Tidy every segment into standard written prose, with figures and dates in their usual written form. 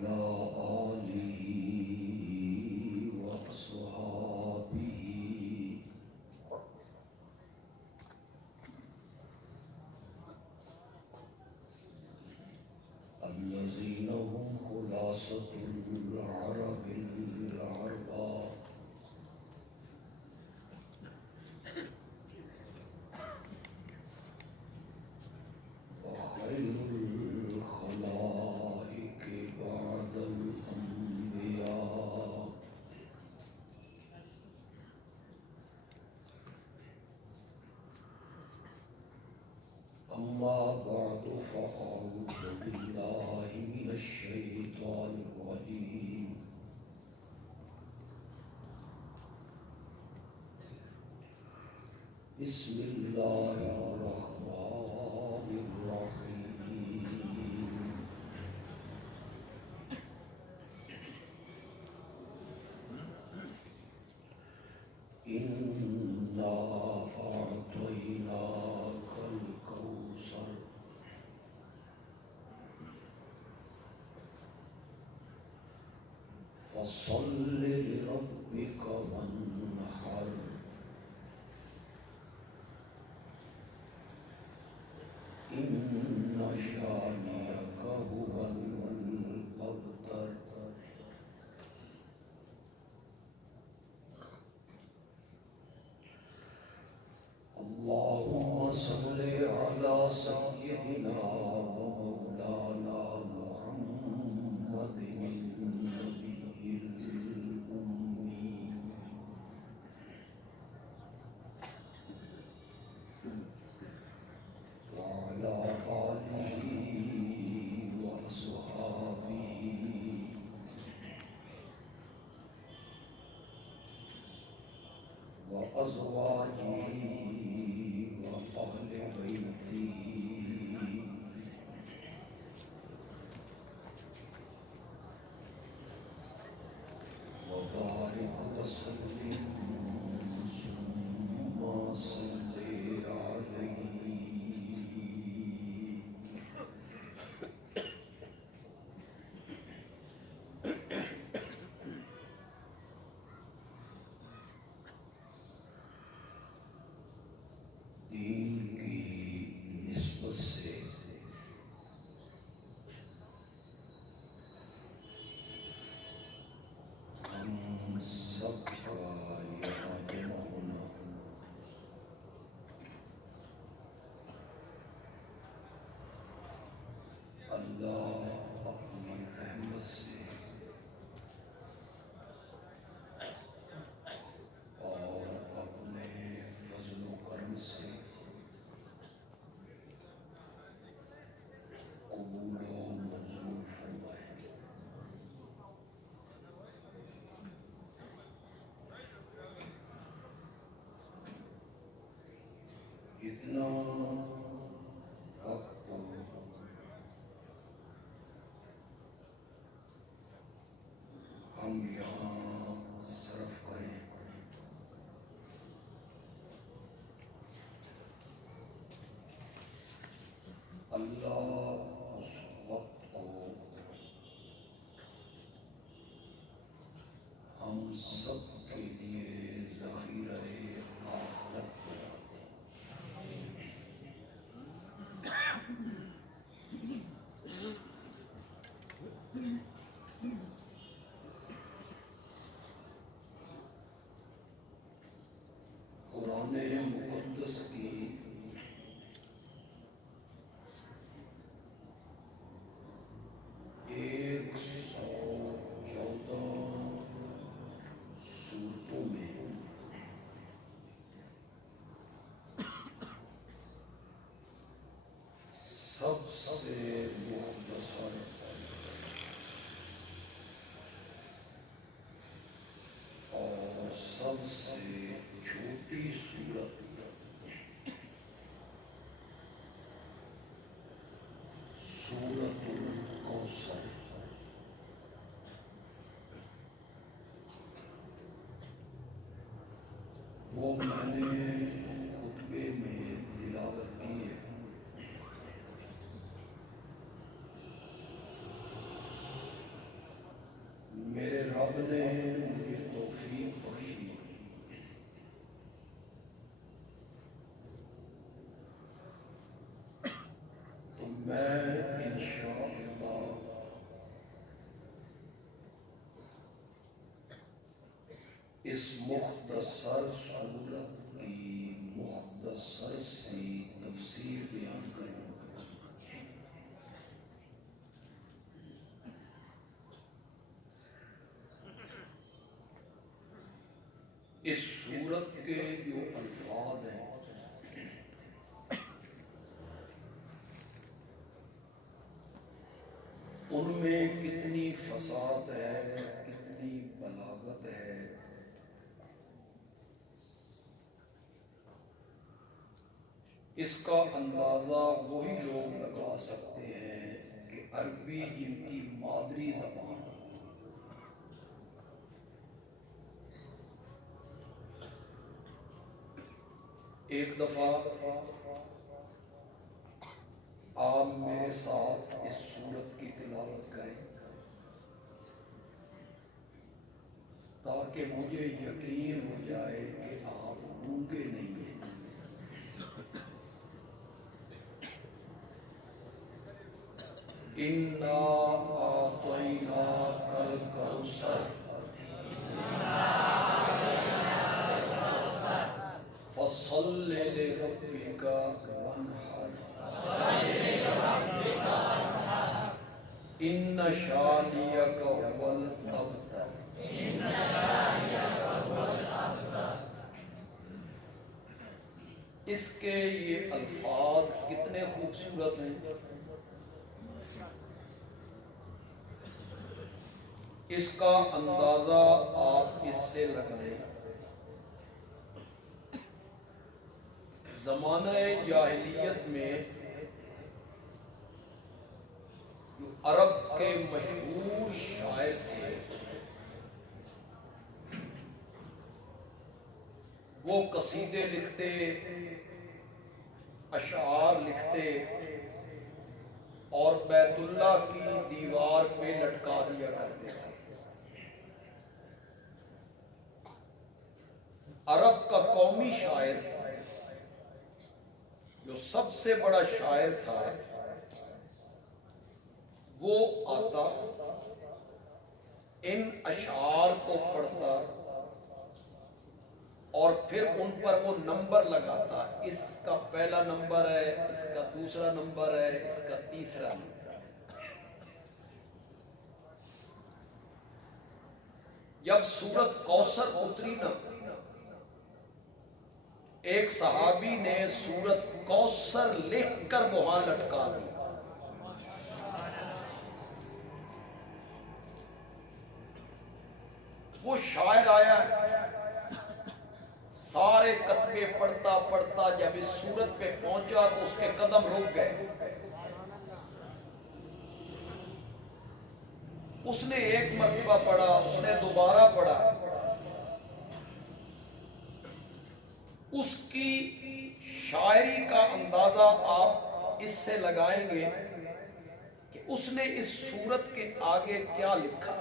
وعلى آله وأصحابه الذين هم خلاصة العرب العرباء وخير الخلائق بعد الأنبياء. أما بعد فأعوذ بالله من الشيطان الرجيم. بسم الله الرحمن الرحيم. إنا أعطيناك الكوثر فصل لربك وانحر إن شانئك هو الأبتر. اللهم صل على سيدنا ومولانا محمد النبي الأمي وعلى آله وأصحابه وأزواجه وأهل بيته وبارك وسلم ثم صل عليه. دین کی نسبت سے ہم سب کا یہاں جمع ہونا اللہ اپنی رحمت سے اور اپنے فضل و کرم سے قبول و منظور فرمائے. اتنا وقت ہم یہاں صرف کریں اللہ اس وقت کو ہم سب کے لیے ذخیرہ آخرت بنا دے. قرآن مقدس کی 114 سورتوں میں سب سے مختصر اور سب سے چھوٹی سورت سورۃ الکوثر وہ میں نے خطبے میں تلاوت کی ہے. رب نے مجھے توفیق بخشی تو میں انشاءاللہ اس مختصر صورت کی مختصر سی تفسیر بیان کروں گا۔ اس صورت کے جو الفاظ ہیں ان میں کتنی فصاحت ہے، کتنی بلاغت ہے، اس کا اندازہ وہی لوگ لگا سکتے ہیں کہ عربی جن کی مادری زبان ہے۔ ایک دفعہ آپ میرے ساتھ اس سورت کی تلاوت کریں تاکہ مجھے یقین ہو جائے کہ آپ گونگے نہیں ہیں۔ اِنَّا أَعْطَيْنَاكَ الْكَوْثَرَ فَصَلِّ لِرَبِّكَ وَانْحَرْ إِنَّ شَانِئَكَ هُوَ الْأَبْتَرُ۔ اس کے یہ الفاظ کتنے خوبصورت ہیں، اس کا اندازہ آپ اس سے لگائیں۔ زمانہ جاہلیت میں جو عرب کے مشہور شاعر تھے وہ قصیدے لکھتے، اشعار لکھتے اور بیت اللہ کی دیوار پہ لٹکا دیا کرتے تھے۔ عرب کا قومی شاعر جو سب سے بڑا شاعر تھا وہ آتا، ان اشعار کو پڑھتا اور پھر ان پر وہ نمبر لگاتا، اس کا پہلا نمبر ہے، اس کا دوسرا نمبر ہے، اس کا تیسرا نمبر ہے۔ جب سورت کوثر اتری نا، ایک صحابی نے سورت کوثر لکھ کر وہاں لٹکا دی۔ وہ شاعر آیا، سارے کتبے پڑھتا پڑھتا جب اس سورت پہ پہنچا تو اس کے قدم رک گئے۔ اس نے ایک مرتبہ پڑھا، اس نے دوبارہ پڑھا، اس کی شاعری کا اندازہ آپ اس سے لگائیں گے کہ اس نے اس سورت کے آگے کیا لکھا۔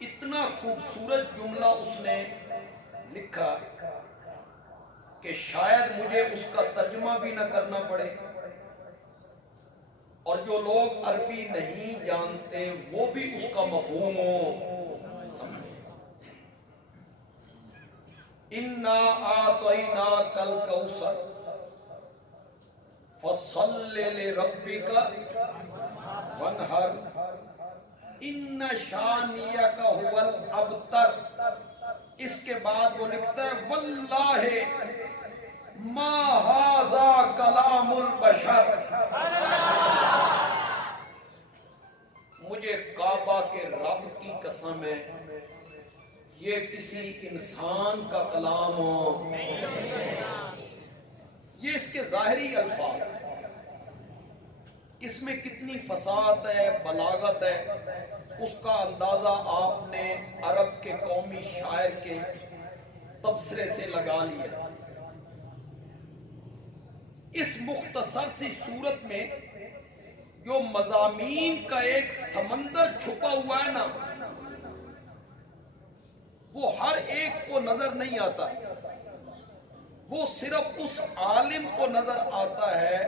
اتنا خوبصورت جملہ اس نے لکھا کہ شاید مجھے اس کا ترجمہ بھی نہ کرنا پڑے، اور جو لوگ عربی نہیں جانتے وہ بھی اس کا مفہوم ہو سمجھے۔ اِنَّا أَعْطَيْنَاكَ الْكَوْثَرَ فَصَلِّ لِرَبِّكَ وَانْحَرْ إِنَّ شَانِئَكَ هُوَ الْأَبْتَرُ۔ اس کے بعد وہ لکھتا ہے وَاللَّهِ مَا هَذَا كَلَامُ الْبَشَرِ۔ مجھے کعبہ کے رب کی قسم ہے یہ کسی انسان کا کلام ہو۔ یہ اس کے ظاہری الفاظ، اس میں کتنی فصاحت ہے، بلاغت ہے، اس کا اندازہ آپ نے عرب کے قومی شاعر کے تبصرے سے لگا لیا۔ اس مختصر سی صورت میں جو مضامین کا ایک سمندر چھپا ہوا ہے نا، وہ ہر ایک کو نظر نہیں آتا، وہ صرف اس عالم کو نظر آتا ہے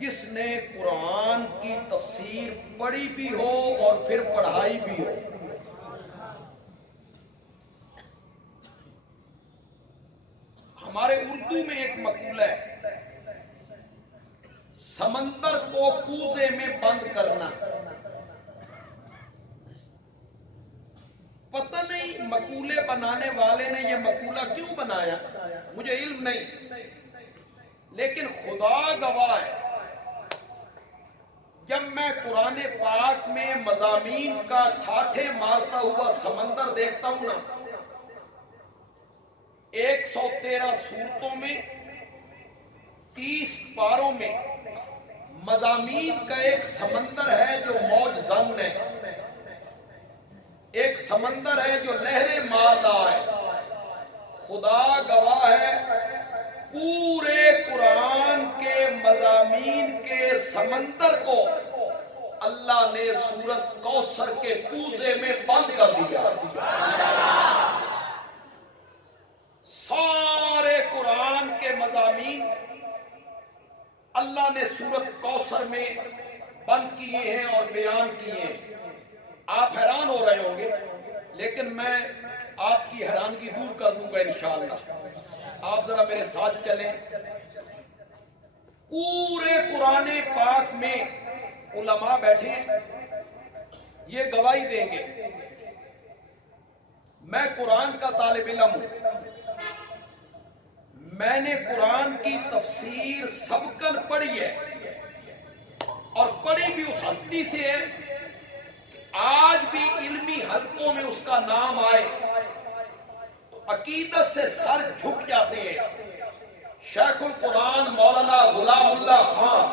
جس نے قرآن کی تفسیر پڑھی بھی ہو اور پھر پڑھائی بھی ہو۔ ہمارے اردو میں ایک مقولہ ہے، سمندر کو کوزے میں بند کرنا۔ پتہ نہیں مقولے بنانے والے نے یہ مقولہ کیوں بنایا، مجھے علم نہیں، لیکن خدا گواہ ہے، جب میں قرآن پاک میں مضامین کا ٹھاٹھے مارتا ہوا سمندر دیکھتا ہوں نا، 113 سورتوں میں 30 پاروں میں مضامین کا ایک سمندر ہے جو موج زن ہے، ایک سمندر ہے جو لہریں مار رہا ہے۔ خدا گواہ ہے، پورے قرآن کے مضامین کے سمندر کو اللہ نے سورت کوثر کے کوزے میں بند کر دیا۔ سارے قرآن کے مضامین اللہ نے سورت کوثر میں بند کیے ہیں اور بیان کیے ہیں۔ آپ حیران ہو رہے ہوں گے، لیکن میں آپ کی حیرانگی دور کر دوں گا انشاءاللہ۔ آپ ذرا میرے ساتھ چلیں۔ پورے قرآن پاک میں علماء بیٹھے ہیں، یہ گواہی دیں گے، میں قرآن کا طالب علم ہوں، میں نے قرآن کی تفسیر سبقاً پڑھی ہے، اور پڑھی بھی اس ہستی سے ہے کہ آج بھی علمی حلقوں میں اس کا نام آئے تو عقیدت سے سر جھک جاتے ہیں۔ شیخ القرآن مولانا غلام اللہ خان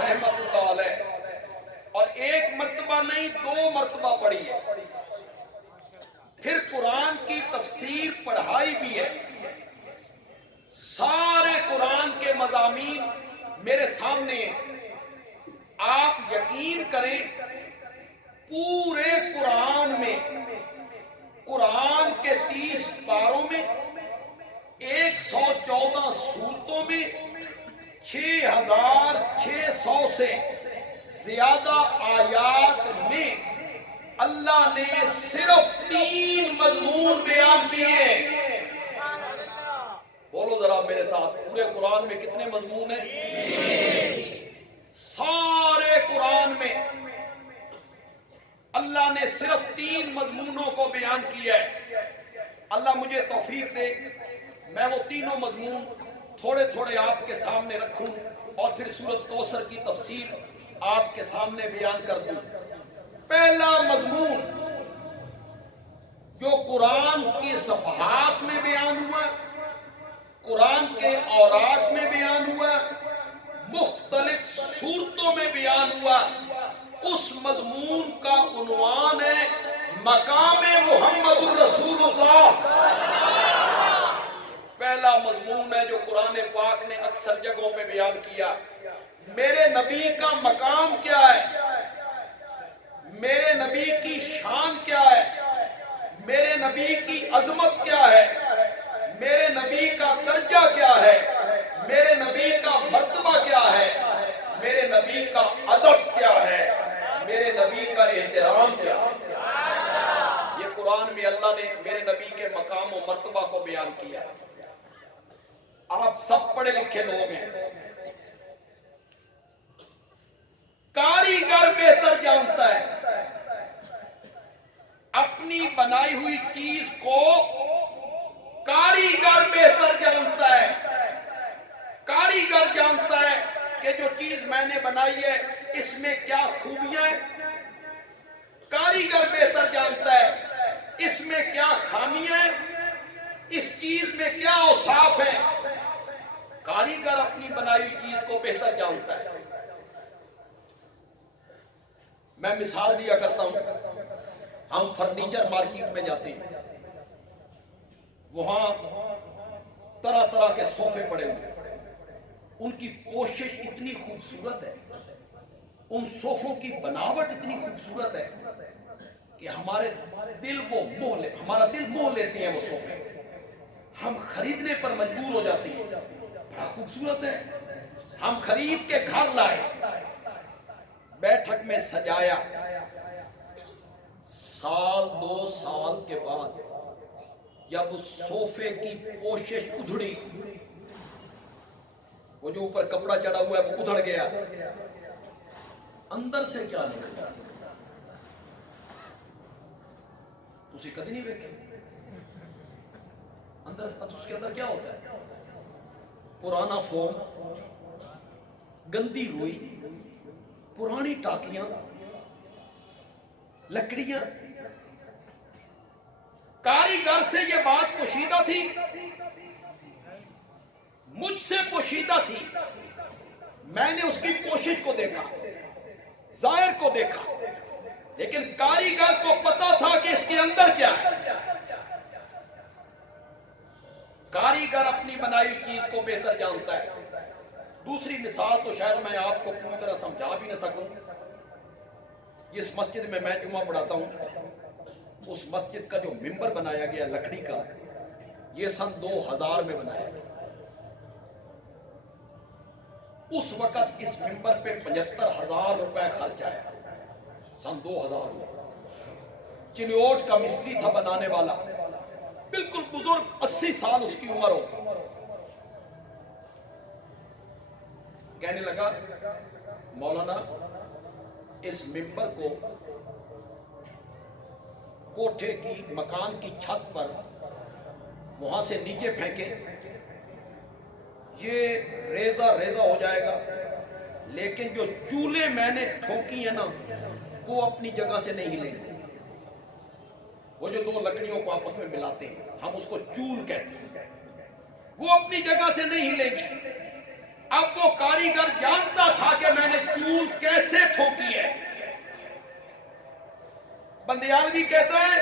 رحمت اللہ علیہ، اور ایک مرتبہ نہیں 2 مرتبہ پڑھی ہے، پھر قرآن کی تفسیر پڑھائی بھی ہے۔ سارے قرآن کے مضامین میرے سامنے ہیں، آپ یقین کریں پورے قرآن میں، قرآن کے 30 پاروں میں 114 سورتوں میں 6600 سے زیادہ آیات میں اللہ نے صرف 3 مضمون بیان کیے۔ بولو ذرا میرے ساتھ، پورے قرآن میں کتنے مضمون ہیں؟ سارے قرآن میں اللہ نے صرف 3 مضمونوں کو بیان کیا ہے۔ اللہ مجھے توفیق دے، میں وہ تینوں مضمون تھوڑے تھوڑے آپ کے سامنے رکھوں اور پھر سورت کوثر کی تفسیر آپ کے سامنے بیان کر دوں۔ پہلا مضمون جو قرآن کی صفحات میں بیان ہوا، قرآن کے اوراد میں بیان ہوا، مختلف صورتوں میں بیان ہوا، اس مضمون کا عنوان ہے مقام محمد الرسول اللہ۔ پہلا مضمون ہے جو قرآن پاک نے اکثر جگہوں پہ بیان کیا، میرے نبی کا مقام کیا ہے، میرے نبی کی شان کیا ہے، میرے نبی کی عظمت کیا ہے، میرے نبی کا درجہ کیا ہے، میرے نبی کا مرتبہ کیا ہے، میرے نبی کا ادب کیا ہے، میرے نبی کا احترام کیا ہے۔ یہ قرآن میں اللہ نے میرے نبی کے مقام و مرتبہ کو بیان کیا۔ آپ سب پڑھے لکھے لوگ ہیں، کاریگر بہتر جانتا ہے اپنی بنائی ہوئی چیز کو، کاریگر بہتر جانتا ہے، کاریگر جانتا ہے کہ جو چیز میں نے بنائی ہے اس میں کیا خوبیاں ہیں، کاریگر بہتر جانتا ہے اس میں کیا خامیاں ہیں، اس چیز میں کیا اوصاف ہیں، کاریگر اپنی بنائی ہوئی چیز کو بہتر جانتا ہے۔ میں مثال دیا کرتا ہوں، ہم فرنیچر مارکیٹ میں جاتے ہیں، وہاں طرح طرح کے صوفے پڑے ہوئے، ان کی کوشش اتنی خوبصورت ہے ان صوفوں کی بناوٹ اتنی خوبصورت ہے کہ ہمارا دل موہ لیتے ہیں وہ صوفے، ہم خریدنے پر مجبور ہو جاتے ہیں، بڑا خوبصورت ہے۔ ہم خرید کے گھر لائے، بیٹھک میں سجایا، سال 2 سال کے بعد جب اس صوفے کی پوشش ادھڑی، وہ جو اوپر کپڑا چڑھا ہوا ہے وہ ادھڑ گیا، اندر سے کیا نکلا تسی کدی نہیں دیکھے؟ اندر سے اس کے اندر کیا ہوتا ہے؟ پرانا فوم، گندی روئی، پرانی ٹاکیاں، لکڑیاں۔ کاریگر سے یہ بات پوشیدہ تھی، مجھ سے پوشیدہ تھی، میں نے اس کی کوشش کو دیکھا، ظاہر کو دیکھا، لیکن کاریگر کو پتا تھا کہ اس کے اندر کیا ہے۔ کاریگر اپنی بنائی چیز کو بہتر جانتا ہے۔ دوسری مثال تو شاید میں آپ کو پوری طرح سمجھا بھی نہ سکوں۔ جس مسجد میں جمعہ پڑھاتا ہوں، اس مسجد کا جو ممبر بنایا گیا لکڑی کا، یہ سن 2000 میں بنایا گیا۔ اس وقت اس ممبر پہ 75,000 روپے خرچ آیا، سن 2000 میں۔ چنیوٹ کا مستری تھا بنانے والا، بالکل بزرگ، 80 سال اس کی عمر ہو۔ کہنے لگا مولانا اس ممبر کو کوٹھے کی، مکان کی چھت پر وہاں سے نیچے پھینکے، یہ ریزہ ریزہ ہو جائے گا، لیکن جو چولے میں نے ٹھوکی ہیں نا وہ اپنی جگہ سے نہیں ہلیں گے۔ وہ جو 2 لکڑیوں کو آپس میں ملاتے ہیں، ہم اس کو چول کہتے ہیں، وہ اپنی جگہ سے نہیں ہلیں گی۔ اب وہ کاریگر جانتا تھا کہ میں نے چول کیسے ٹھوکی ہے۔ بندیالوی کہتا ہے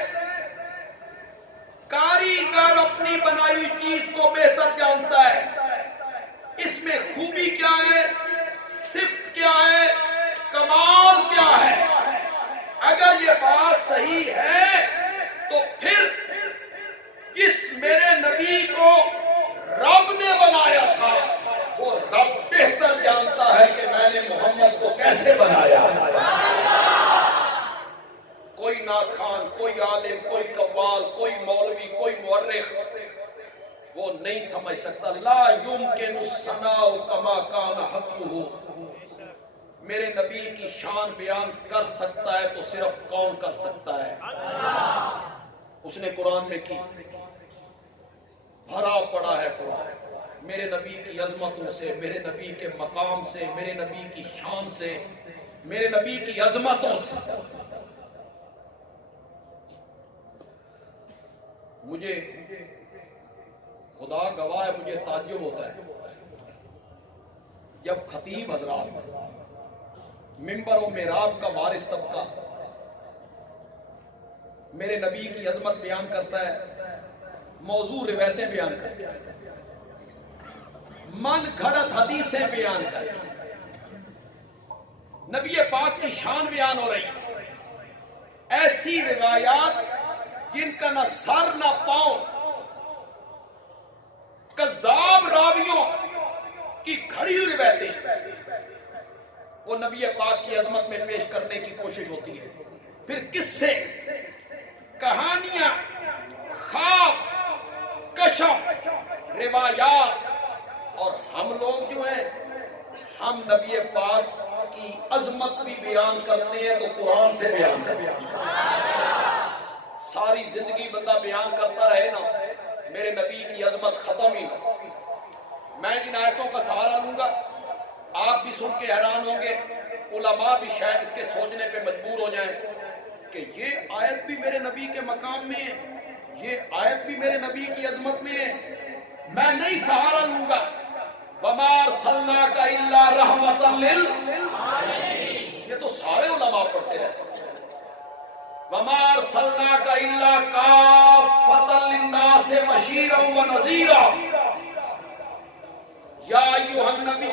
کاریگر اپنی بنائی چیز کو بہتر جانتا ہے، اس میں خوبی کیا ہے، صفت کیا ہے، کمال کیا ہے۔ اگر یہ بات صحیح ہے تو پھر جس میرے نبی کو رب نے بنایا تھا وہ رب بہتر جانتا ہے کہ میں نے محمد کو کیسے بنایا۔ کوئی نعت خوان، کوئی عالم، کوئی قوال، کوئی مولوی، کوئی مورخ وہ نہیں سمجھ سکتا۔ لا یمکن الثناء کما کان حقہ، میرے نبی کی شان بیان کر سکتا ہے تو صرف کون کر سکتا ہے؟ اس نے قرآن میں کی، بھرا پڑا ہے قرآن میرے نبی کی عظمتوں سے، میرے نبی کے مقام سے، میرے نبی کی شان سے، میرے نبی کی عظمتوں سے۔ مجھے خدا گواہ ہے، مجھے تعجب ہوتا ہے جب خطیب حضرات، منبر و محراب کا وارث طبقہ میرے نبی کی عظمت بیان کرتا ہے، موضوع روایتیں بیان کرتا ہے، من گھڑت حدیثیں بیان کرتا ہے، نبی پاک کی شان بیان ہو رہی، ایسی روایات جن کا نہ سر نہ پاؤں، کذاب راویوں کی گھڑی ہوئی روایتیں وہ نبی پاک کی عظمت میں پیش کرنے کی کوشش ہوتی ہے۔ پھر قصے، کہانیاں، خواب، کشف، روایات، اور ہم لوگ جو ہیں ہم نبی پاک کی عظمت بھی بیان کرتے ہیں تو قرآن سے بیان کرتے ہیں۔ ساری زندگی بندہ بیان کرتا رہے نا، میرے نبی کی عظمت ختم ہی نہ۔ میں جن آیتوں کا سہارا لوں گا آپ بھی سن کے حیران ہوں گے، علماء بھی شاید اس کے سوچنے پہ مجبور ہو جائیں کہ یہ آیت بھی میرے نبی کے مقام میں ہے، یہ آیت بھی میرے نبی کی عظمت میں ہے۔ میں نہیں سہارا لوں گا وَمَا أَرْسَلْنَاكَ إِلَّا رَحْمَةً لِلْعَالَمِينَ، یہ تو سارے علماء پڑھتے رہتے ہیں۔ وَمَا أَرْسَلْنَاكَ إِلَّا كَافَّةً لِلنَّاسِ بَشِيرًا وَنَذِيرًا، یا ایھا النبی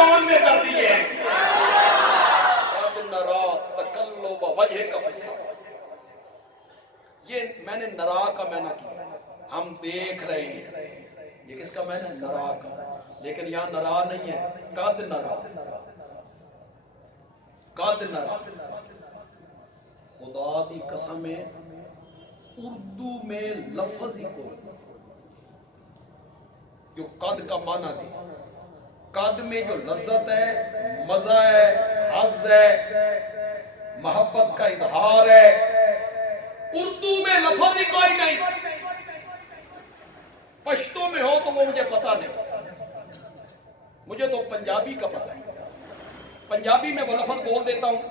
قرآن میں کر دیے ہیں. قد نرا تقلب وجهك في السماء. یہ میں نے نرا کا معنی کیا، ہم دیکھ رہے ہیں. یہ کس کا معنی؟ نرا کا. لیکن یہاں نرا نہیں ہے، قد نرا. قد نرا. خدا دی قسم ہے اردو میں لفظ ہی کوئی جو قد کا معنی دے. قد میں جو لذت ہے، مزہ ہے، حظ ہے، محبت کا اظہار ہے، اردو میں لفظ ہی کوئی نہیں. پشتو میں ہو تو وہ مجھے پتا نہیں، مجھے تو پنجابی کا پتا ہے. پنجابی میں وہ لفظ بول دیتا ہوں،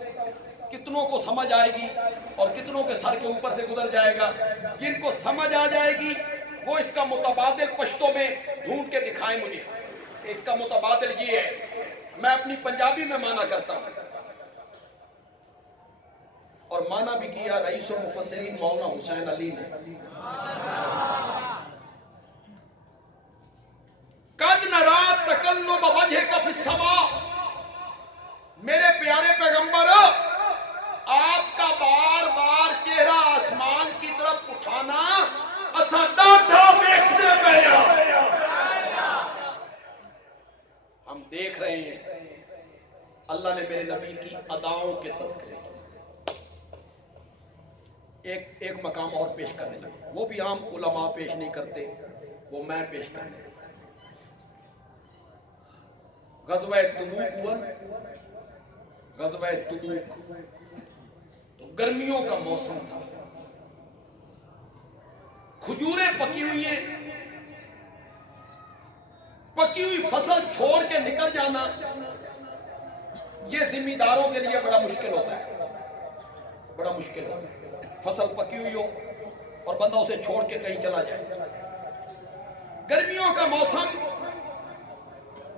کتنوں کو سمجھ آئے گی اور کتنوں کے سر کے اوپر سے گزر جائے گا. جن کو سمجھ آ جائے گی وہ اس کا متبادل پشتو میں ڈھونڈ کے دکھائیں مجھے کہ اس کا متبادل یہ ہے. میں اپنی پنجابی میں معنی کرتا ہوں اور معنی بھی کیا رئیس المفسرین مولانا حسین علی نے. قد نرا تقلب وجهك في السماء. میرے پیارے پیغمبر، آپ کا بار بار چہرہ آسمان کی طرف اٹھانا اساں ڈاٹا دیکھنے پہ. ہم دیکھ رہے ہیں. اللہ نے میرے نبی کی اداؤں کے تذکرے ایک مقام اور پیش کرنے لگا. وہ بھی عام علماء پیش نہیں کرتے، وہ میں پیش کرنے لگا. غزوہ تبوک ہوا. غزوہ تبوک تو گرمیوں کا موسم تھا. کھجوریں پکی ہوئی ہیں. پکی ہوئی فصل چھوڑ کے نکل جانا یہ ذمہ داروں کے لیے بڑا مشکل ہوتا ہے. بڑا مشکل ہوتا ہے. فصل پکی ہوئی ہو اور بندہ اسے چھوڑ کے کہیں چلا جائے. گرمیوں کا موسم،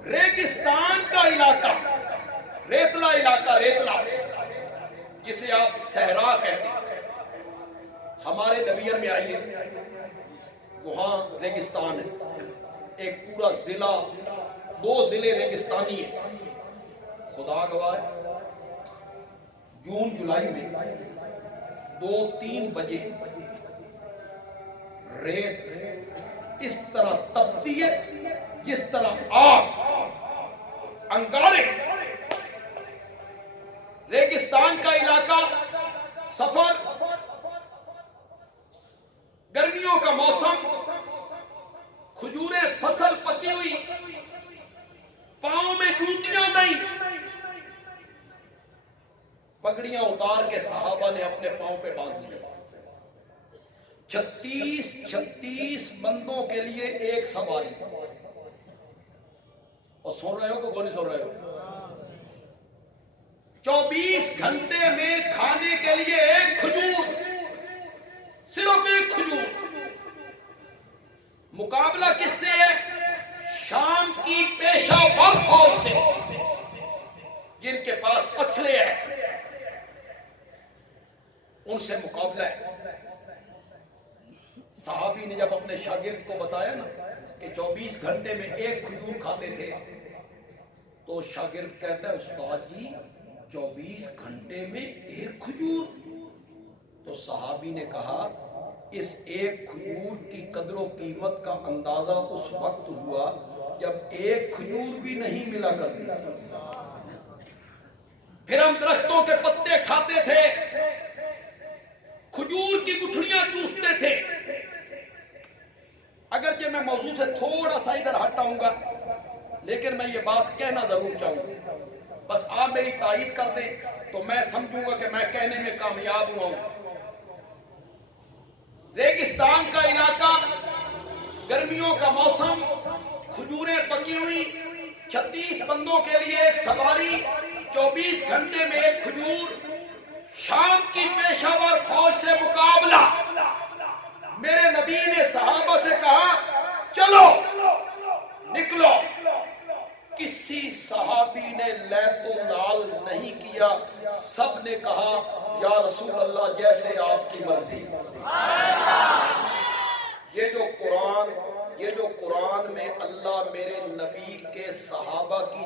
ریگستان کا علاقہ، ریتلا علاقہ، ریتلا جسے آپ صحرا کہتے ہیں. ہمارے نویر میں آئیے، وہاں ریگستان ہے. ایک پورا ضلع، 2 ضلع ریگستانی ہیں. خدا گواہ ہے، جون جولائی میں 2-3 بجے ریت اس طرح تپتی ہے جس طرح آگ، انگارے. ریگستان کا علاقہ، سفر، گرمیوں کا موسم، کھجوریں فصل پکی ہوئی، پاؤں میں جوتیاں نہیں. پگڑیاں اتار کے صحابہ نے اپنے پاؤں پہ باندھ لیا. 36 بندوں کے لیے ایک سواری. اور سن رہے ہو کہ نہیں سن رہے ہو؟ 24 گھنٹے میں کھانے کے لیے ایک کھجور، صرف ایک کھجور. مقابلہ کس سے ہے؟ شام کی پیشہ ور فوج سے، جن کے پاس اسلحے ہیں، ان سے مقابلہ ہے. صحابی نے جب اپنے شاگرد کو بتایا نا کہ 24 گھنٹے میں ایک کھجور کھاتے تھے، تو شاگرد کہتا ہے استاد جی 24 گھنٹے میں ایک کھجور؟ تو صحابی نے کہا اس ایک کھجور کی قدر و قیمت کا اندازہ اس وقت ہوا جب ایک کھجور بھی نہیں ملا کرتی تھی. پھر ہم درختوں کے پتے کھاتے تھے، کھجور کی گٹھلیاں چوستے تھے. اگرچہ میں موضوع سے تھوڑا سا ادھر ہٹاؤں گا، لیکن میں یہ بات کہنا ضرور چاہوں گا. بس آپ میری تائید کر دیں تو میں سمجھوں گا کہ میں کہنے میں کامیاب ہوا ہوں. ریگستان کا علاقہ، گرمیوں کا موسم، کھجوریں پکی ہوئی، 36 بندوں کے لیے ایک سواری، 24 گھنٹے میں ایک کھجور. شام کی پیشہ ور فوج سے مقابلہ. میرے نبی نے صحابہ سے کہا چلو نکلو. کسی صحابی نے لیت و لال نہیں کیا، سب نے کہا یا رسول اللہ جیسے آپ کی مرضی. یہ جو قرآن میں اللہ میرے نبی کے صحابہ کی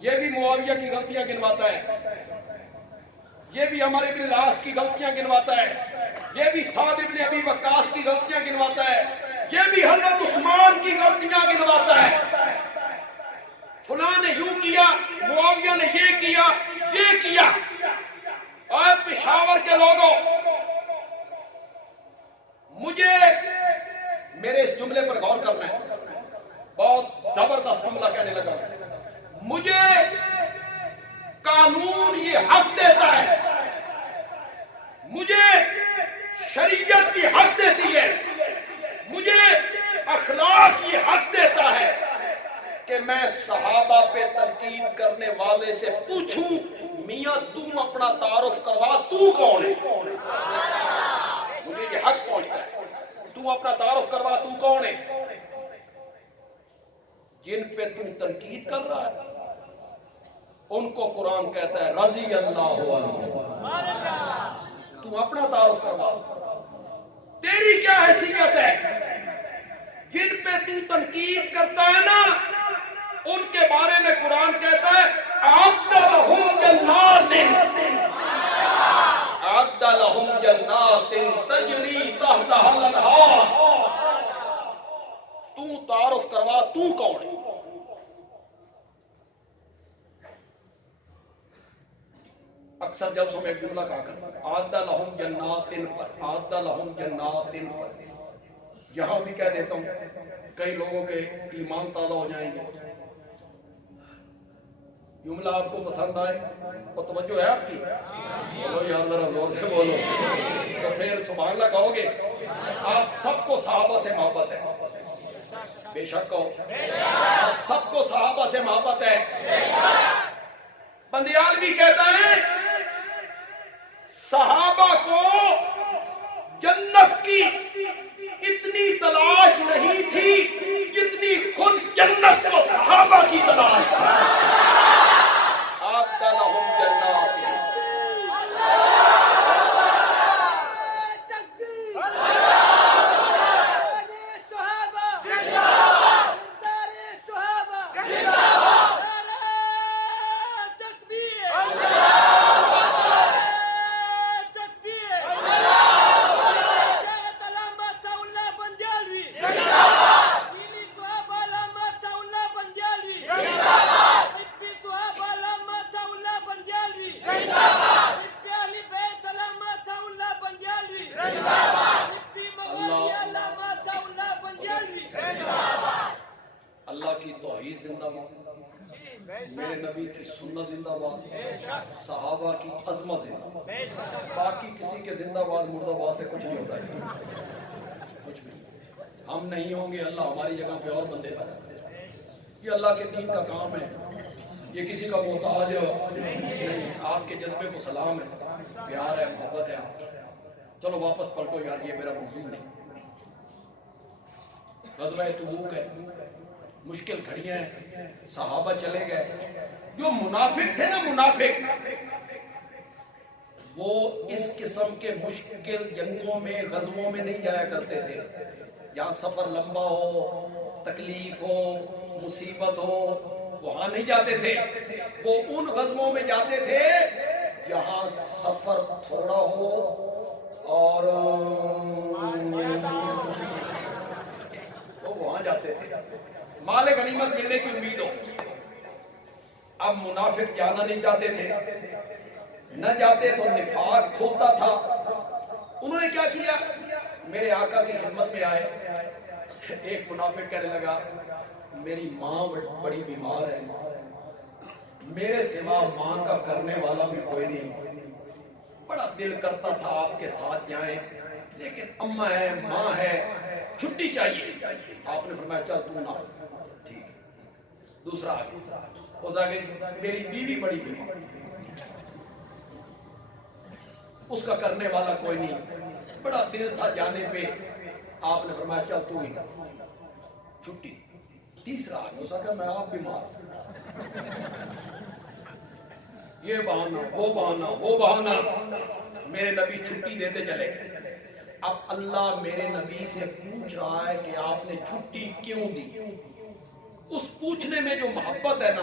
یہ بھی معاویہ کی غلطیاں گنواتا ہے، یہ بھی عمر ابن العاص کی غلطیاں گنواتا ہے، یہ بھی سعد ابن ابی وقاص کی غلطیاں گنواتا ہے، یہ بھی حضرت عثمان کی غلطیاں گنواتا ہے۔ فلاں نے یوں کیا، معاویہ نے یہ کیا۔ اور پشاور کے لوگوں، مجھے میرے اس جملے پر غور کرنا ہے، بہت زبردست جملہ کہنے لگا۔ مجھے قانون یہ حق دیتا ہے، مجھے شریعت کی حق دیتی ہے، مجھے اخلاق یہ حق دیتا ہے کہ میں صحابہ پہ تنقید کرنے والے سے پوچھوں، میاں تم اپنا تعارف کروا، تو کون ہے؟ مجھے یہ حق پہنچتا ہے، تم اپنا تعارف کروا، تو کون ہے؟ جن پہ تم تنقید کر رہا ہے ان کو قرآن کہتا ہے رضی اللہ عنہ، تم اپنا تعارف کروا، تیری کیا حیثیت ہے؟ جن پہ تم تنقید کرتا ہے نا، ان کے بارے میں قرآن کہتا ہے اعد لہم جنات، اعد لہم جنات تجری تحتها الانہار، تو تعارف کروا، تو کون ہے؟ اکثر جلسوں میں ایک جملہ کہا کرتا ہے اعد لہم جنات پر، اعد لہم جنات پر، یہاں بھی کہہ دیتا ہوں، کئی لوگوں کے ایمان تازہ ہو جائیں گے۔ جملہ آپ کو پسند آئے اور توجہ ہے آپ کی؟ بولو یار ذرا زور سے بولو، تو پھر سبحان اللہ کہو گے۔ آپ سب کو صحابہ سے محبت ہے، بے شک کہو، آپ سب کو صحابہ سے محبت ہے۔ بندیال بھی کہتا ہے صحابہ کو جنت کی اتنی تلاش نہیں تھی جتنی خود جنت کو صحابہ کی تلاش تھی۔ آتا لہم جنات، اللہ کی توحید زندہ باد، میرے نبی کی سنت زندہ باد، صحابہ کی عظمت زندہ باد۔ باقی کسی کے زندہ باد مردہ باد سے کچھ نہیں ہوتا ہے، کچھ بھی ہم نہیں ہوں گے، اللہ ہماری جگہ پہ اور بندے پیدا کرے۔ یہ اللہ کے دین کا کام ہے، یہ کسی کا محتاج نہیں۔ آپ کے جذبے کو سلام ہے، پیار ہے، محبت ہے۔ چلو واپس پلٹو یار، یہ میرا موضوع نہیں۔ غزوہ تبوک ہے، مشکل کھڑیاں ہیں، صحابہ چلے گئے۔ جو منافق تھے نا، منافق، وہ اس قسم کے مشکل جنگوں میں، غزووں میں نہیں جایا کرتے تھے۔ جہاں سفر لمبا ہو، تکلیف ہو، مصیبت ہو، وہاں نہیں جاتے تھے۔ وہ ان غزووں میں جاتے تھے جہاں سفر تھوڑا ہو اور وہاں جاتے تھے، مال غنیمت ملنے کی امید ہو۔ اب منافق جانا نہیں چاہتے تھے، نہ جاتے تو نفاق کھلتا تھا۔ انہوں نے کیا کیا؟ میرے آقا کی خدمت میں آئے۔ ایک منافق کہنے لگا میری ماں بڑی بیمار ہے، میرے سوا ماں کا کرنے والا بھی کوئی نہیں، بڑا دل کرتا تھا آپ کے ساتھ جائیں، لیکن اماں ہے، ماں ہے، چھٹی چاہیے۔ آپ نے فرمایا چل تو نہ، ٹھیک ہے۔ دوسرا اس آگے میری بیوی بڑی بیمار، اس کا کرنے والا کوئی نہیں، بڑا دل تھا جانے پہ۔ آپ نے فرمایا چل تو ہی، چھٹی۔ تیسرا آگے اس آگے میں آپ بیمار، یہ بہانہ، وہ بہانہ، وہ بہانہ۔ میرے نبی چھٹی دیتے چلے گئے۔ اب اللہ میرے نبی سے پوچھ رہا ہے کہ آپ نے چھٹی کیوں دی؟ اس پوچھنے میں جو محبت ہے نا،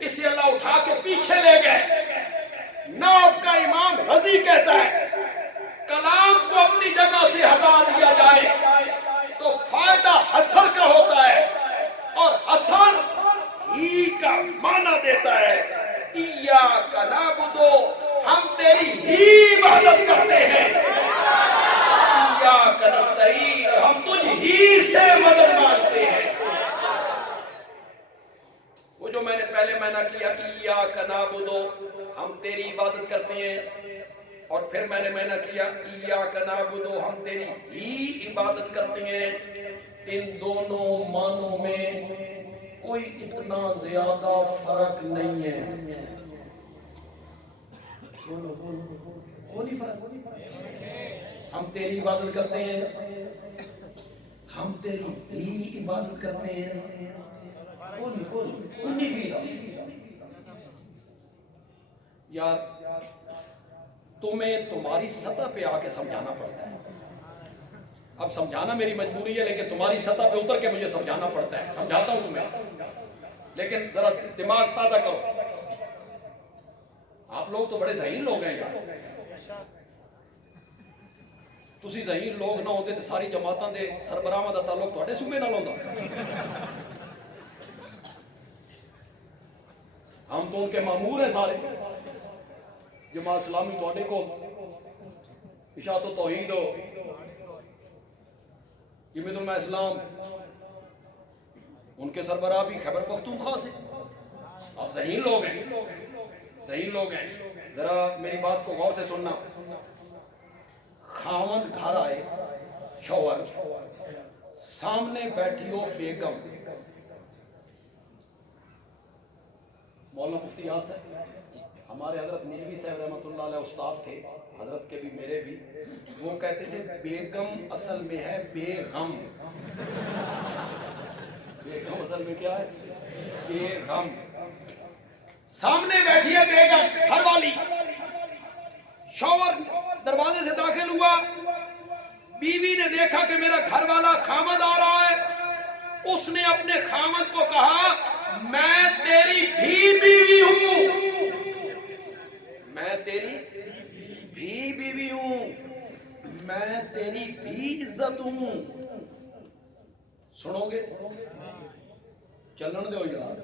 اسے اللہ اٹھا کے پیچھے لے گئے. ناف کا امام رضی کہتا ہے کلام کو اپنی جگہ سے ہٹا دیا جائے تو فائدہ حسر کا ہوتا ہے، اور حسر ہی کا معنی دیتا ہے ایاک نعبد، ہم تیری ہی عبادت کرتے ہیں، ایاک نستعین، ہم تجھ ہی سے مدد مانگتے ہیں. وہ جو میں نے پہلے معنی کیا ایاک نعبد، ہم تیری عبادت کرتے ہیں، اور پھر میں نے معنی کیا ایاک نعبد، ہم تیری ہی عبادت کرتے ہیں. ان دونوں معنوں میں کوئی اتنا زیادہ فرق نہیں ہے. کوئی فرق. ہم تیری عبادت کرتے ہیں، ہم تیری ہی عبادت کرتے ہیں. یار تمہیں تمہاری سطح پہ آ کے سمجھانا پڑتا ہے. اب سمجھانا میری مجبوری ہے، لیکن تمہاری سطح پہ اتر کے مجھے سمجھانا پڑتا ہے. سمجھاتا ہوں تمہیں، لیکن ذرا دماغ تازہ کرو. آپ لوگ تو بڑے ذہین لوگ ہیں یار. تسی ذہین لوگ نہ ہوتے تو ساری جماعتاں دے سربراہاں دا تعلق تواڈے صوبے نال ہوندا. ہم تو ان کے مامور ہیں سارے. جماعت اسلامی تواڈے کو اشاعت و توحید ہو، جمعیت علماء اسلام ان کے سربراہ بھی خیبر پختونخوا سے. آپ ذہین لوگ ہیں، ذہین لوگ ہیں. ذرا میری بات کو غور سے سننا. خاوند گھر آئے، شوہر سامنے بیٹھی ہو بیگم. مولانا مفتی یاد صاحب، ہمارے حضرت نیلوی صاحب رحمۃ اللہ علیہ استاد تھے، حضرت کے بھی میرے بھی. وہ کہتے تھے بیگم اصل میں ہے بے غم. بیگم اصل میں کیا ہے؟ بے غم. سامنے بیٹھی ہے بیگم گھر والی. شوہر دروازے سے داخل ہوا، بیوی نے دیکھا کہ میرا گھر والا خامد آ رہا ہے. اس نے اپنے خامد کو کہا میں تیری بھی بیوی ہوں، میں تیری بھی بیوی ہوں، میں تیری بھی عزت ہوں. سنو گے؟ چلن دو یار.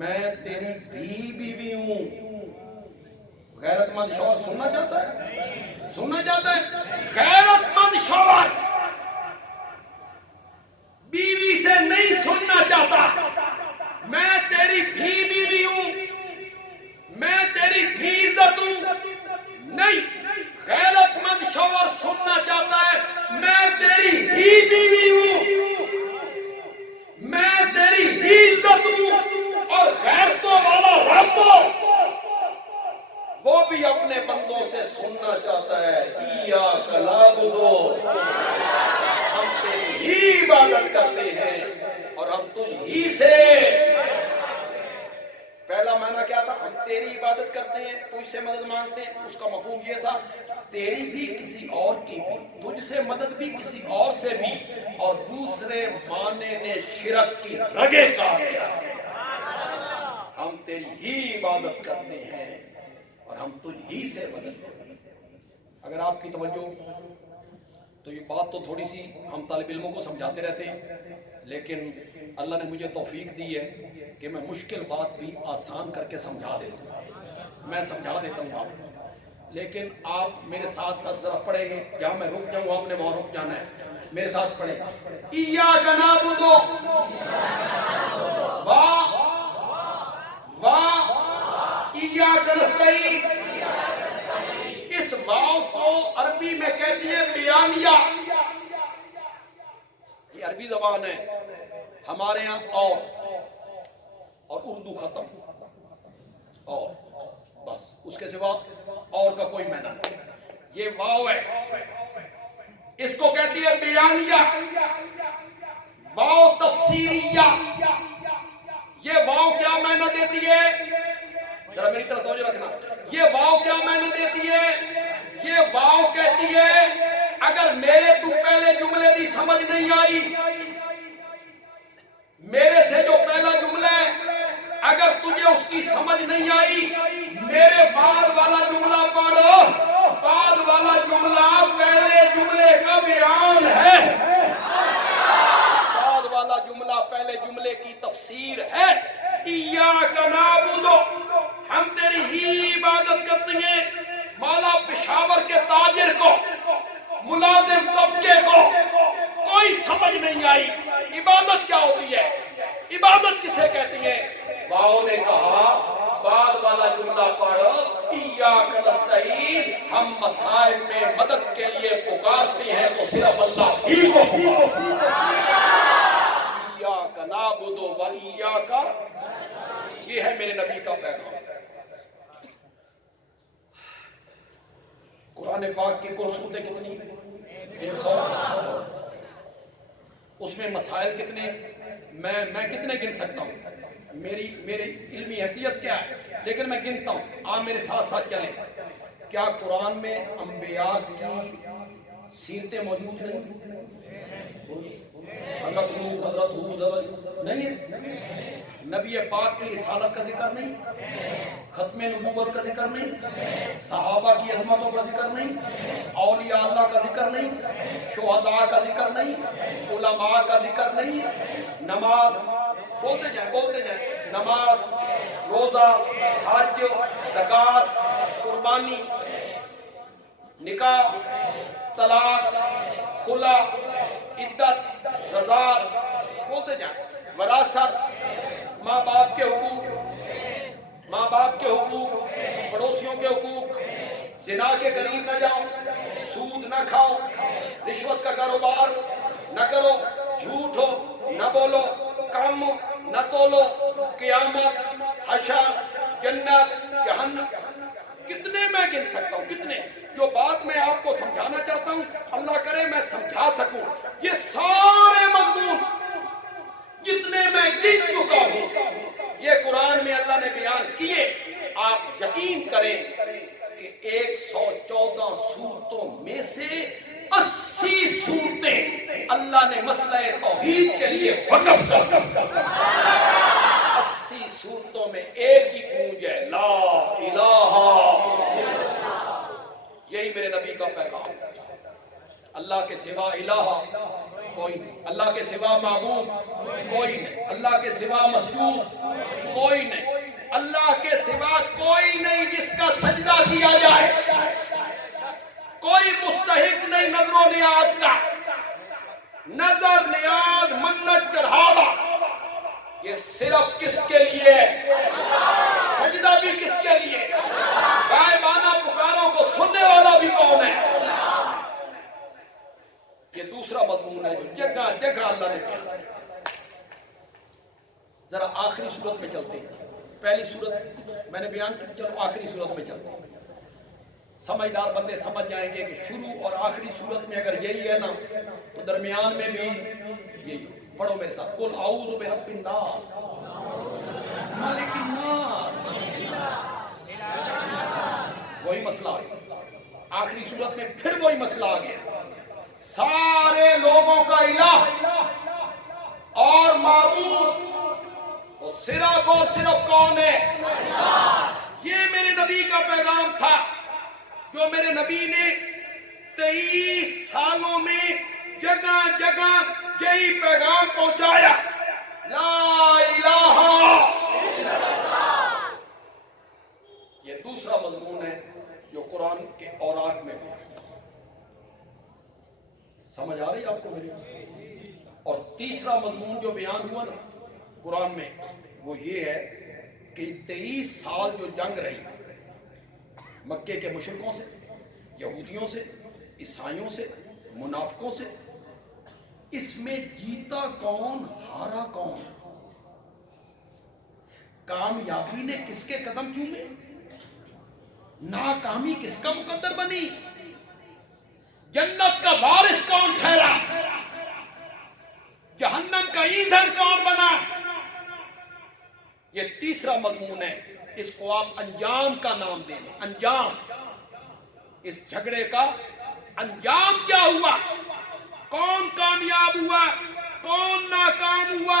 میں تیری بھی بیوی ہوں. غیرت مند شوہر سننا چاہتا ہے؟ سننا چاہتا ہے؟ غیرت مند شوہر بیوی سے نہیں سننا چاہتا میں تیری بھی بیوی ہوں، میں تیری بھی عزت ہوں. نہیں، غیرت مند شوہر سننا چاہتا ہے میں تیری ہی بیوی ہوں، میں تیری ہی عزت ہوں. اور غیرتوں والا رب وہ بھی اپنے بندوں سے سننا چاہتا ہے ایاک نعبد، ہم تیری ہی عبادت کرتے ہیں اور ہم تجھ ہی سے. پہلا معنی کیا تھا؟ ہم تیری عبادت کرتے ہیں، تجھ سے مدد مانگتے ہیں. اس کا مفہوم یہ تھا تیری بھی کسی اور کی بھی، تجھ سے مدد بھی کسی اور سے بھی. اور دوسرے معنی نے شرک کی رگیں کاٹ دیا. ہم تیری ہی عبادت کرتے ہیں اور ہم تجھ ہی سے مدد کرتے ہیں. اگر آپ کی توجہ تو یہ بات تو تھوڑی سی ہم طالب علموں کو سمجھاتے رہتے ہیں، لیکن اللہ نے مجھے توفیق دی ہے کہ میں مشکل بات بھی آسان کر کے سمجھا دیتا ہوں. میں سمجھا دیتا ہوں آپ کو، لیکن آپ میرے ساتھ ساتھ ذرا پڑھیں گے. جہاں میں رک جاؤں آپ نے وہاں رک جانا ہے. میرے ساتھ پڑھیں. ایاک نعبد واہ واہ ایاک نستعین. اس واو کو عربی میں کہتی ہے بیانیہ. یہ عربی زبان ہے، ہمارے ہاں اور اردو ختم، اور بس اس کے سوا اور کا کوئی معنی نہیں. یہ واو ہے، اس کو کہتی ہے بیانیہ، واو تفسیریہ. یہ واو کیا معنی دیتی ہے؟ ذرا میری طرف توجہ رکھنا. یہ واو کیا معنی دیتی ہے؟ یہ واو کہتی ہے اگر میرے تو پہلے جملے دی سمجھ نہیں آئی، میرے سے جو پہلا جملہ ہے اگر تجھے اس کی سمجھ نہیں آئی میرے بعد والا جملہ پڑھو. بعد والا جملہ پہلے جملے کا بیان ہے. بعد والا جملہ پہلے جملے کی تفسیر ہے. ایاک نعبد، ہم تیری ہی عبادت کرتے ہیں. مولا پشاور کے تاجر کو، ملازم طبقے کو کوئی سمجھ نہیں آئی عبادت کیا ہوتی ہے، عبادت کسے کہتی ہیں. واؤ نے کہا بعد والا جملہ پڑھو ایاک نستعین، ہم مسائل میں مدد کے لیے پکارتے ہیں تو صرف اللہ ہی کو پکارتے ہیں. ایاک نعبد و ایاک، یہ ہے میرے نبی کا پیغام. قرآن پاک کی کل سورتیں کتنی؟ 100. اس میں مسائل کتنے؟ میں کتنے گن سکتا ہوں؟ میری علمی حیثیت کیا ہے، لیکن میں گنتا ہوں. آپ میرے ساتھ ساتھ چلیں. کیا قرآن میں انبیاء کی سیرتیں موجود نہیں؟ حضرت نوح، حضرت ہود نہیں ہے؟ نبی پاک کی رسالت کا ذکر نہیں؟ ختم نبوت کا ذکر نہیں؟ صحابہ کی عظمتوں کا ذکر نہیں؟ اولیاء اللہ کا ذکر نہیں؟ شہداء کا ذکر نہیں؟ علماء کا ذکر نہیں؟ نماز، بولتے جائیں نماز، روزہ، حج، زکوٰۃ، قربانی، نکاح، طلاق، خلا، عدت، رضاعت، بولتے جائیں، وراثت، ماں باپ کے حقوق، پڑوسیوں کے حقوق، زنا کے قریب نہ جاؤ، سود نہ کھاؤ، رشوت کا کاروبار نہ کرو، جھوٹ ہو نہ بولو، کم نہ تولو، قیامت، حشر، جنت، جہنم. کتنے میں گن سکتا ہوں؟ کتنے؟ جو بات میں آپ کو سمجھانا چاہتا ہوں اللہ کرے میں سمجھا سکوں. یہ سارے مضمون جتنے میں گن چکا ہوں یہ قرآن میں اللہ نے بیان کیے. آپ یقین کریں کہ 114 صورتوں میں سے 80 صورتیں اللہ نے مسئلہ توحید کے لیے وقف کر دی. 80 صورتوں میں ایک ہی گونج ہے، لا الہ. یہی میرے نبی کا پیغام ہے. اللہ کے سوا الہ کوئی نہیں، اللہ کے سوا معبود کوئی نہیں، اللہ کے سوا مسجود کوئی نہیں، اللہ کے سوا کوئی نہیں جس کا سجدہ کیا جائے. کوئی مستحق نہیں نظر و نیاز کا. نظر، نیاز، منت، چڑھاوا یہ صرف کس کے لیے ہے؟ سجدہ بھی کس کے لیے؟ غائبانہ پکاروں کو سننے والا بھی کون ہے؟ یہ دوسرا مضمون ہے جو جگہ جگہ اللہ نے کہا. ذرا آخری صورت میں چلتے ہیں. پہلی صورت میں نے بیان کی، چلو آخری صورت میں چلتے ہیں. سمجھدار بندے سمجھ جائیں گے کہ شروع اور آخری صورت میں اگر یہی ہے نا تو درمیان میں بھی یہی. پڑھو میرے ساتھ، قل اعوذ برب الناس مالک الناس. وہی مسئلہ آ گیا. آخری صورت میں پھر وہی مسئلہ آ گیا. سارے لوگوں کا الہ اور معبود وہ صرف اور صرف کون ہے؟ یہ میرے نبی کا پیغام تھا جو میرے نبی نے 23 سالوں میں جگہ جگہ یہی پیغام پہنچایا. لا الہ الا اللہ. یہ دوسرا مضمون ہے جو قرآن کے اوراق میں ہے. سمجھ آ رہی آپ کو میری؟ اور تیسرا مضمون جو بیان ہوا نا قرآن میں وہ یہ ہے کہ 23 سال جو جنگ رہی مکے کے مشرکوں سے، یہودیوں سے، عیسائیوں سے، منافقوں سے، اس میں جیتا کون، ہارا کون؟ کامیابی نے کس کے قدم چومے؟ ناکامی کس کا مقدر بنی؟ جنت کا وارث کون ٹھہرا؟ جہنم کا ایندھن کون بنا؟ یہ تیسرا مضمون ہے. اس کو آپ انجام کا نام دیں. انجام، اس جھگڑے کا انجام کیا ہوا؟ کون کامیاب ہوا؟ کون ناکام ہوا؟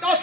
10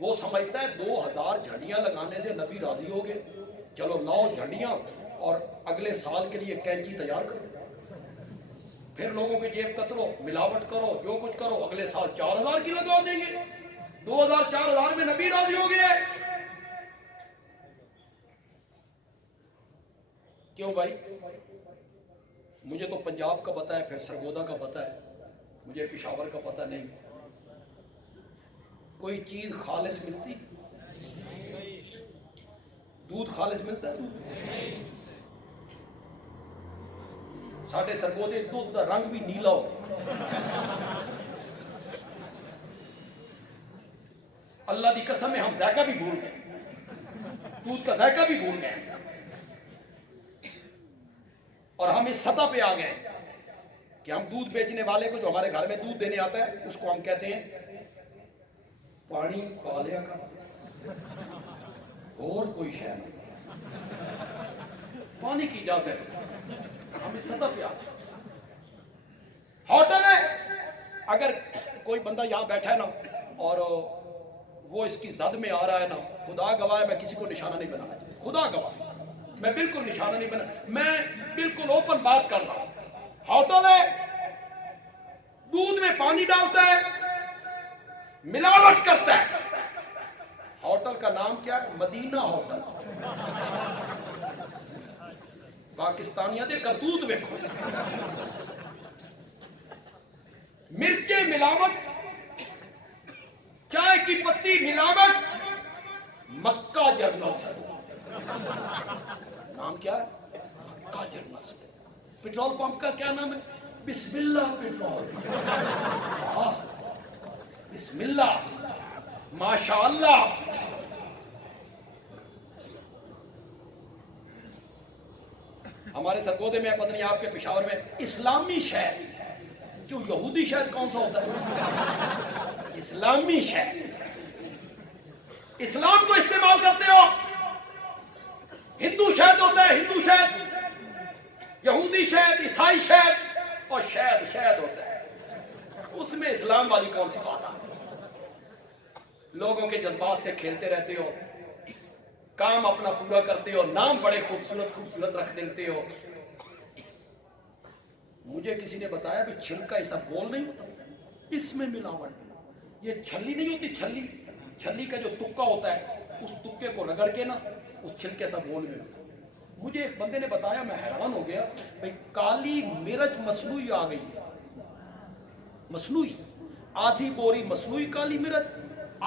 وہ سمجھتا ہے 2000 جھنڈیاں لگانے سے نبی راضی ہو گئے، چلو لاؤ جھنڈیاں اور اگلے سال کے لیے کینچی تیار کرو، پھر لوگوں کی جیب کترو، ملاوٹ کرو، جو کچھ کرو، اگلے سال 4000 کی لگوا دیں گے، 2000 4000 میں نبی راضی ہو گئے۔ کیوں بھائی؟ مجھے تو پنجاب کا پتہ ہے، پھر سرگودا کا پتہ ہے، مجھے پشاور کا پتہ نہیں۔ کوئی چیز خالص ملتی؟ دودھ خالص ملتا ہے؟ دودھ ساڈے سرگودے دودھ کا رنگ بھی نیلا ہو گیا، اللہ دی قسم ہے ہم ذائقہ بھی بھول گئے، دودھ کا ذائقہ بھی بھول گئے، اور ہم اس سطح پہ آ گئے کہ ہم دودھ بیچنے والے کو جو ہمارے گھر میں دودھ دینے آتا ہے اس کو ہم کہتے ہیں پانی پا لیا کر اور کوئی شے نہیں، پانی کی اجازت ہے۔ ہم اس سطح پہ آ گئے۔ ہوٹل ہے، اگر کوئی بندہ یہاں بیٹھا ہے نا اور وہ اس کی زد میں آ رہا ہے نا، خدا گواہ ہے میں کسی کو نشانہ نہیں بنانا چاہتا، خدا گواہ میں بالکل نشانہ نہیں بنا، میں بالکل اوپن بات کر رہا ہوں۔ ہوٹل ہے، دودھ میں پانی ڈالتا ہے، ملاوٹ کرتا ہے، ہوٹل کا نام کیا ہے؟ مدینہ ہوٹل۔ پاکستانیاں دے کرتوت دیکھو، مرچیں ملاوٹ، چائے کی پتی ملاوٹ، مکہ جرنل سے نام کیا ہے؟ مکہ جرنل سے۔ پیٹرول پمپ کا کیا نام ہے؟ بسم اللہ پیٹرول۔ بسم اللہ، ماشاء اللہ۔ ہمارے سرگودے میں پتہ نہیں آپ کے پشاور میں اسلامی شہد، کیوں یہودی شہد کون سا ہوتا ہے؟ اسلامی شہد، اسلام کو استعمال کرتے ہو۔ ہندو شہد ہوتا ہے، ہندو شہد، یہودی شہد، عیسائی شہد، اور شہد شہد ہوتا ہے، اس میں اسلام والی کون سی بات آتی؟ لوگوں کے جذبات سے کھیلتے رہتے ہو، کام اپنا پورا کرتے ہو، نام بڑے خوبصورت خوبصورت رکھ دیتے ہو۔ مجھے کسی نے بتایا بھی چھلکا ایسا گول نہیں ہوتا، اس میں ملاوٹ، یہ چھلی نہیں ہوتی، چھلی، چھلی کا جو تکا ہوتا ہے اس تکے کو رگڑ کے نا اس چھلکے سا گول میں، مجھے ایک بندے نے بتایا، میں حیران ہو گیا، بھئی کالی مرچ مصنوعی آ گئی، مصنوعی، آدھی بوری مصنوعی کالی مرچ،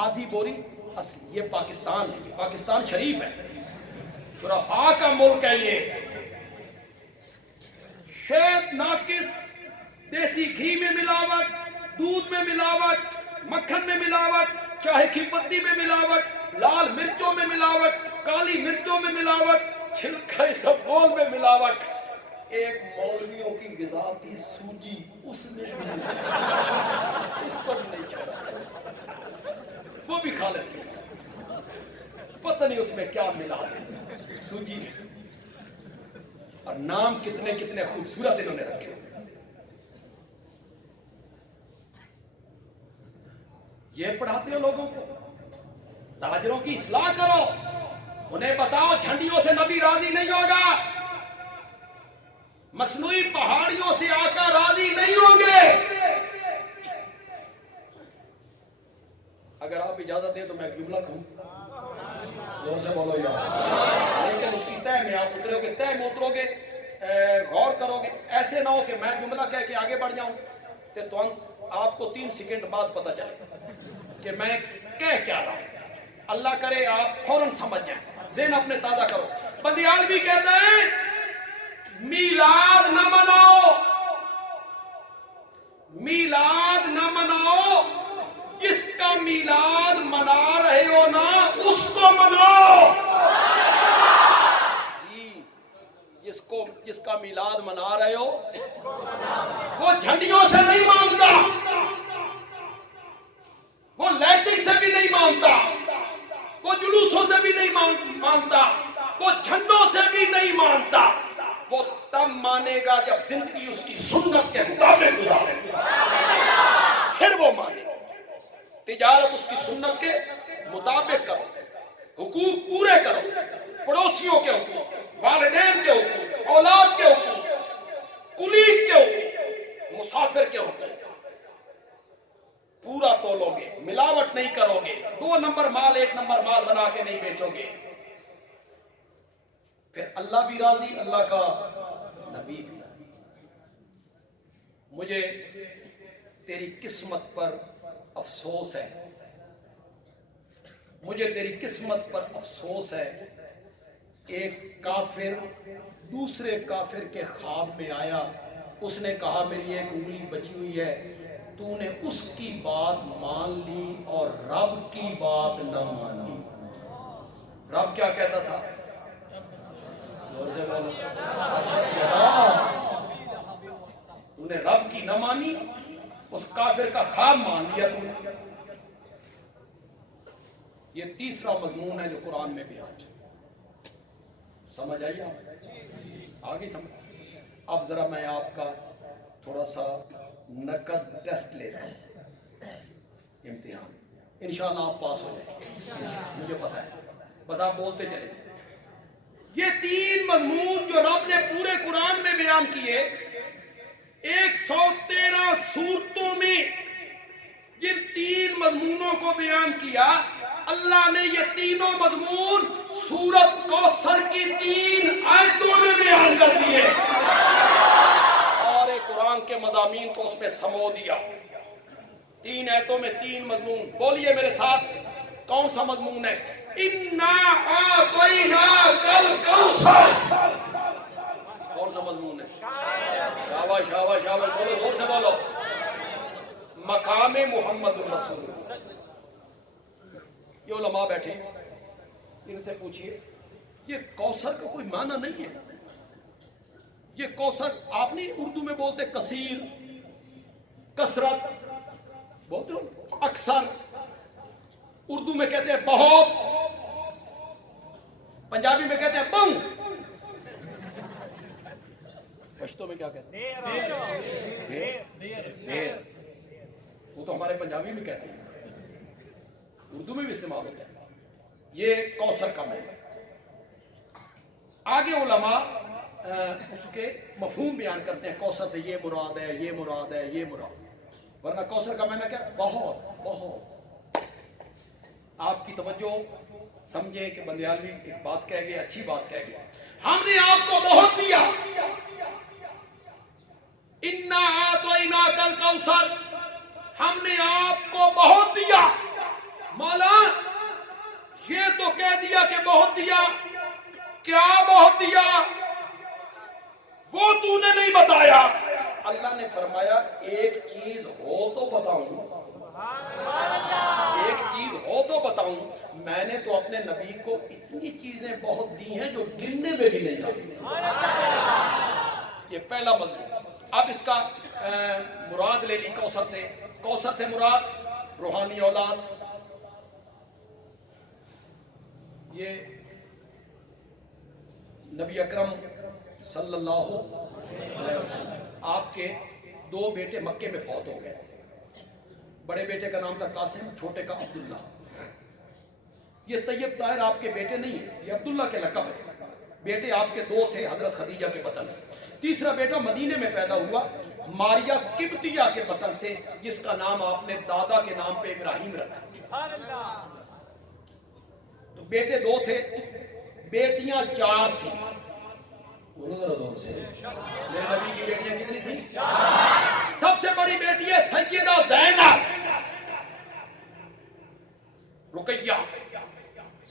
آدھی بوری اصلی۔ یہ پاکستان ہے، یہ پاکستان شریف ہے، شرفاء کا ملک ہے یہ۔ شہد ناقص، دیسی گھی میں ملاوٹ، دودھ میں ملاوٹ، مکھن میں ملاوٹ، چائے کی پتی میں ملاوٹ، لال مرچوں میں ملاوٹ، کالی مرچوں میں ملاوٹ، چھلکے سبول میں ملاوٹ۔ ایک مولویوں کی غذا تھی سوجی، اس میں ملاوٹ، اس کو بھی نہیں چھوڑا، وہ بھی خالص نہیں، پتہ نہیں اس میں کیا ملا ہے، سوجی، اور نام کتنے کتنے خوبصورت انہوں نے رکھے۔ یہ پڑھاتے ہو لوگوں کو، تاجروں کی اصلاح کرو، انہیں بتاؤ جھنڈیوں سے نبی راضی نہیں ہوگا، مصنوعی پہاڑیوں سے آقا راضی نہیں ہوں گے۔ اگر آپ اجازت دیں تو میں ایک جملہ کہوں، زور سے بولو یار، لیکن اس کی تہ میں آپ اترو گے، تہ میں اترو گے، غور کرو گے، ایسے نہ ہو کہ میں جملہ کہہ کے آگے بڑھ جاؤں تو آپ کو 3 سیکنڈ بعد پتہ چلے کہ میں کہہ کیا رہا ہوں۔ اللہ کرے آپ فوراً سمجھ جائیں، ذہن اپنے تازہ کرو۔ بندیال بھی کہتا ہے میلاد نہ مناؤ، میلاد نہ مناؤ، جس کا میلاد منا رہے ہو نا اس کو مناؤ۔ جس کا میلاد منا رہے ہو وہ جھنڈیوں سے نہیں مانتا، وہ لائٹنگ سے بھی نہیں مانتا، وہ جلوسوں سے بھی نہیں مانتا، وہ جھنڈوں سے بھی نہیں مانتا، وہ تب مانے گا جب زندگی اس کی سنت کے مطابق گزارے، پھر وہ مانے گا۔ تجارت اس کی سنت کے مطابق کرو، حقوق پورے کرو، پڑوسیوں کے حقوق، والدین کے حقوق، اولاد کے حقوق، کلیگ کے حقوق، مسافر کے حقوق پورا تولو گے، ملاوٹ نہیں کرو گے، 2 نمبر مال 1 نمبر مال بنا کے نہیں بیچو گے، پھر اللہ بھی راضی، اللہ کا نبی بھی راضی۔ مجھے تیری قسمت پر افسوس ہے، مجھے تیری قسمت پر افسوس ہے، ایک کافر دوسرے کافر کے خواب میں آیا، اس نے کہا میری ایک انگلی بچی ہوئی ہے، تو نے اس کی بات مان لی اور رب کی بات نہ مانی۔ رب کیا کہتا تھا؟ زور سے بولو، تو نے رب کی نہ مانی، اس کافر کا خواب مان لیا تو نے۔ یہ تیسرا مضمون ہے جو قرآن میں بیان ہے۔ سمجھ آئیے آپ؟ آگے سمجھ۔ اب ذرا میں آپ کا تھوڑا سا نقد ٹیسٹ لیتا ہوں، امتحان، انشاءاللہ آپ پاس ہو جائیں، مجھے پتا ہے، بس آپ بولتے چلیں۔ یہ 3 مضمون جو رب نے پورے قرآن میں بیان کیے، 113 سورتوں میں جن 3 مضمونوں کو بیان کیا، اللہ نے یہ تینوں مضمون سورت کوثر کی 3 آیتوں میں بیان کر دیے، اور قرآن کے مضامین کو اس میں سمو دیا۔ 3 آیتوں میں 3 مضمون، بولیے میرے ساتھ کون سا مضمون ہے؟ اِنَّا أَعْطَيْنَاكَ الْكَوْثَرَ، کون سا مضمون ہے؟ شاباش شاباش شاباش، بولو زور سے بولو۔ مقام محمد الرسول۔ یہ علماء بیٹھے، ان سے پوچھئے یہ کوثر کا کوئی معنی نہیں ہے؟ یہ کوثر آپ نہیں اردو میں بولتے کثیر، کثرت بولتے ہو، اکثر اردو میں کہتے ہیں بہت، پنجابی میں کہتے ہیں بہو، پشتو میں کیا کہتے ہیں؟ دیر، وہ تو ہمارے پنجابی میں کہتے ہیں، اردو میں بھی استعمال ہوتا ہے۔ یہ کوثر کا معنی۔ آگے علماء اس کے مفہوم بیان کرتے ہیں، کوثر سے یہ مراد ہے، یہ مراد ہے، یہ مراد، ورنہ کوثر کا معنی کیا؟ بہت بہت۔ آپ کی توجہ سمجھیں کہ بندیالوی ایک بات کہہ گیا، اچھی بات کہہ گیا، ہم نے آپ کو بہت دیا، اِنَّا أَعْطَيْنَاكَ الْكَوْثَرَ، ہم نے آپ کو بہت دیا۔ مولا یہ تو کہہ دیا کہ بہت دیا، کیا بہت دیا وہ تو نے نہیں بتایا۔ اللہ نے فرمایا ایک چیز ہو تو بتاؤں، ایک چیز ہو تو بتاؤں، میں نے تو اپنے نبی کو اتنی چیزیں بہت دی ہیں جو گننے میں بھی نہیں آتی۔ یہ پہلا مضمون۔ اب اس کا مراد لے لی کوثر سے، کوثر سے مراد روحانی اولاد۔ یہ نبی اکرم صلی اللہ علیہ وسلم، آپ کے 2 بیٹے مکے میں فوت ہو گئے، بڑے بیٹے کا نام تھا قاسم، چھوٹے کا عبداللہ۔ یہ طیب طاہر آپ کے بیٹے نہیں ہیں، یہ عبداللہ کے لقب ہے۔ بیٹے آپ کے 2 تھے حضرت خدیجہ کے بطن سے، تیسرا بیٹا مدینے میں پیدا ہوا ماریہ قبطیہ کے بطن سے، جس کا نام آپ نے دادا کے نام پہ ابراہیم رکھا۔ تو بیٹے 2 تھے، بیٹیاں 4 تھیں۔ بولو ذرا زور سے، میرے نبی کی بیٹیاں کتنی تھیں؟ 4۔ سب سے بڑی بیٹی ہے سیدہ زینب، رقیہ،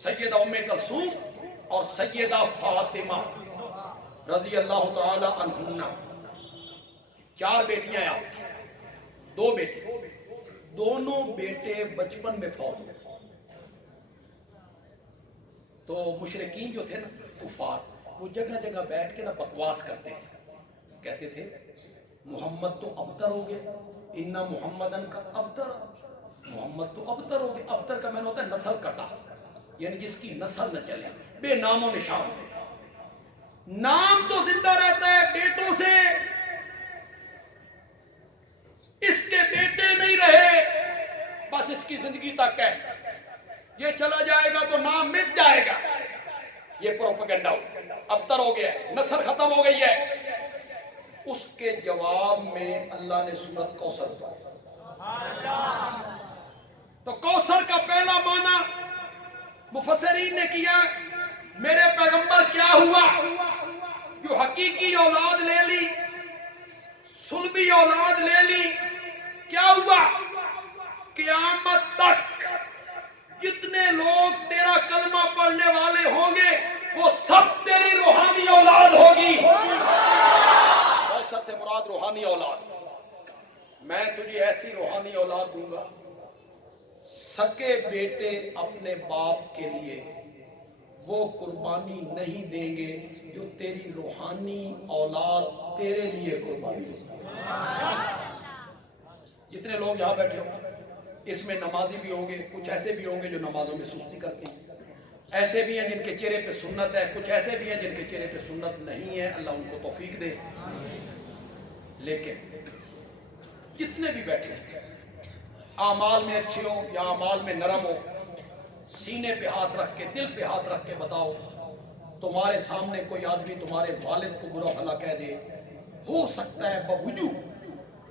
سیدہ ام کلثوم اور سیدہ فاطمہ رضی اللہ تعالی عنہن۔ 4 بیٹیاں ہیں آپ کی، 2 بیٹے، دونوں بیٹے بچپن میں فوت ہوئے۔ تو مشرکین جو تھے نا، کفار، وہ جگہ جگہ بیٹھ کے نا بکواس کرتے تھے، کہتے تھے محمد تو ابتر ہو گیا، اِنَّ محمدن کا ابتر، محمد تو ابتر ہو گیا۔ ابتر کا معنی ہوتا ہے نسل کٹا، یعنی جس کی نسل نہ چلے، بے نام و نشان۔ نام تو زندہ رہتا ہے بیٹوں سے، اس کے بیٹے نہیں رہے، بس اس اس کی زندگی تک ہے، یہ چلا جائے گا تو نام مٹ جائے گا. یہ پروپیگنڈا ابتر ہو گیا ہے، نسل ختم ہو گئی ہے. اس کے جواب میں اللہ نے سورت کوثر پڑھی. تو کوثر کا پہلا معنی مفسرین نے کیا، میرے پیغمبر کیا ہوا جو حقیقی اولاد لے لی، صلبی اولاد لے لی، کیا ہوا؟ قیامت تک جتنے لوگ تیرا کلمہ پڑھنے والے ہوں گے وہ سب تیری روحانی اولاد ہوگی. کوثر سے مراد روحانی اولاد. میں تجھے ایسی روحانی اولاد دوں گا، سکے بیٹے اپنے باپ کے لیے وہ قربانی نہیں دیں گے جو تیری روحانی اولاد تیرے لیے قربانی دے. جتنے لوگ یہاں بیٹھے ہو اس میں نمازی بھی ہوں گے، کچھ ایسے بھی ہوں گے جو نمازوں میں سستی کرتے ہیں، ایسے بھی ہیں جن کے چہرے پہ سنت ہے، کچھ ایسے بھی ہیں جن کے چہرے پہ سنت نہیں ہے. اللہ ان کو توفیق دے. لیکن جتنے بھی بیٹھے ہیں، اعمال میں اچھے ہو یا اعمال میں نرم ہو، سینے پہ ہاتھ رکھ کے، دل پہ ہاتھ رکھ کے بتاؤ، تمہارے سامنے کوئی آدمی تمہارے والد کو برا بھلا کہہ دے، ہو سکتا ہے بوجود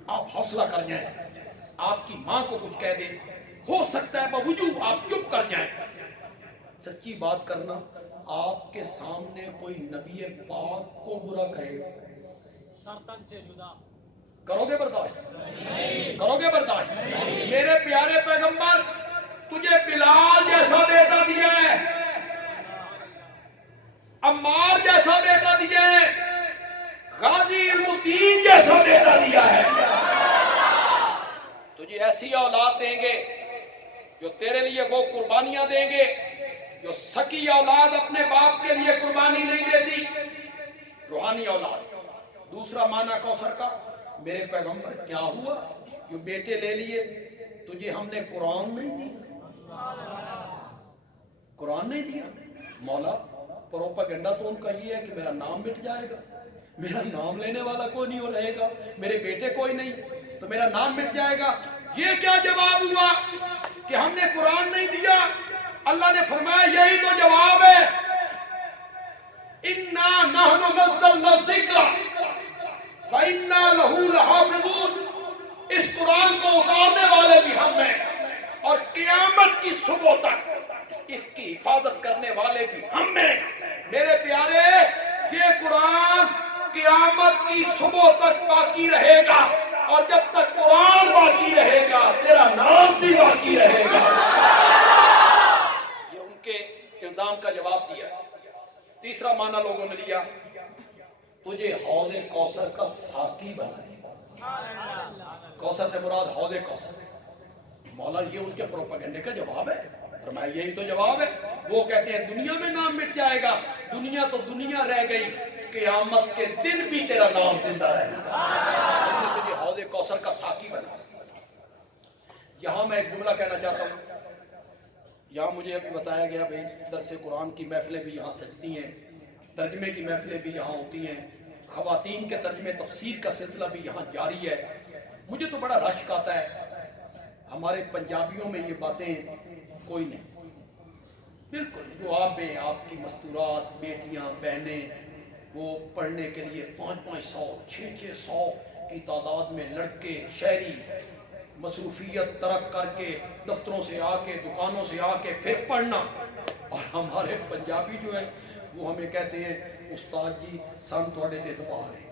آپ حوصلہ کر جائیں. آپ کی ماں کو کچھ کہہ دے، ہو سکتا ہے بوجود آپ چپ کر جائیں. سچی بات کرنا، آپ کے سامنے کوئی نبی پاک کو برا کہے گا، سرطن سے جدا کرو گے برداشت؟ کرو گے برداشت؟ میرے پیارے پیغمبر تجھے بلال جیسا بیٹا دیا ہے، عمار جیسا بیٹا دیا ہے، غازی علم الدین جیسا بیٹا دیا ہے. تجھے ایسی اولاد دیں گے جو تیرے لیے وہ قربانیاں دیں گے جو سکی اولاد اپنے باپ کے لیے قربانی نہیں دیتی. روحانی اولاد. دوسرا معنی کوثر کا، میرے پیغمبر کیا ہوا جو بیٹے لے لیے، تجھے ہم نے قرآن نہیں دیا، قرآن نہیں دیا. مولا پروپیگنڈا تو ان کا یہ ہے کہ میرا نام مٹ جائے گا، میرا نام لینے والا کوئی نہیں رہے گا، میرے بیٹے کوئی نہیں تو میرا نام مٹ جائے گا. یہ کیا جواب ہوا کہ ہم نے قرآن نہیں دیا؟ اللہ نے فرمایا یہی تو جواب ہے. اِنَّا نَحْنُ نَزَّلْنَا الذِّكْرَ وَإِنَّا لَهُ لَحَافِظُونَ. اس قرآن کو اتارنے والے بھی ہم ہیں اور قیامت کی صبح تک اس کی حفاظت کرنے والے بھی ہم ہیں. میرے پیارے یہ قرآن قیامت کی صبح تک باقی رہے گا، اور جب تک قرآن باقی رہے گا تیرا نام بھی باقی رہے گا. یہ ان کے الزام کا جواب دیا. تیسرا معنی لوگوں نے لیا، تجھے حوض کوثر کا ساقی بنائے. کوثر سے مراد حوض کوثر. مولا یہ ان کے پروپیگنڈے کا جواب ہے. فرمایا یہی تو جواب ہے. وہ کہتے ہیں دنیا میں نام مٹ جائے گا، دنیا تو دنیا رہ گئی، قیامت کے دن بھی تیرا نام زندہ رہے گا. تجھے حوض کوثر کا ساقی بنا. یہاں میں ایک جملہ کہنا چاہتا ہوں. یہاں مجھے ابھی بتایا گیا بھائی درس قرآن کی محفلیں بھی یہاں سجتی ہیں، ترجمے کی محفلیں بھی یہاں ہوتی ہیں، خواتین کے ترجمے تفسیر کا سلسلہ بھی یہاں جاری ہے. مجھے تو بڑا رشک آتا ہے. ہمارے پنجابیوں میں یہ باتیں کوئی نہیں. بالکل جو آپ کی مستورات بیٹیاں بہنیں وہ پڑھنے کے لیے 500 600 کی تعداد میں لڑکے شہری مصروفیت ترک کر کے دفتروں سے آ کے دکانوں سے آ کے پھر پڑھنا. اور ہمارے پنجابی جو ہیں وہ ہمیں کہتے ہیں استاد جی سن تھوڑے تے اعتبار ہے،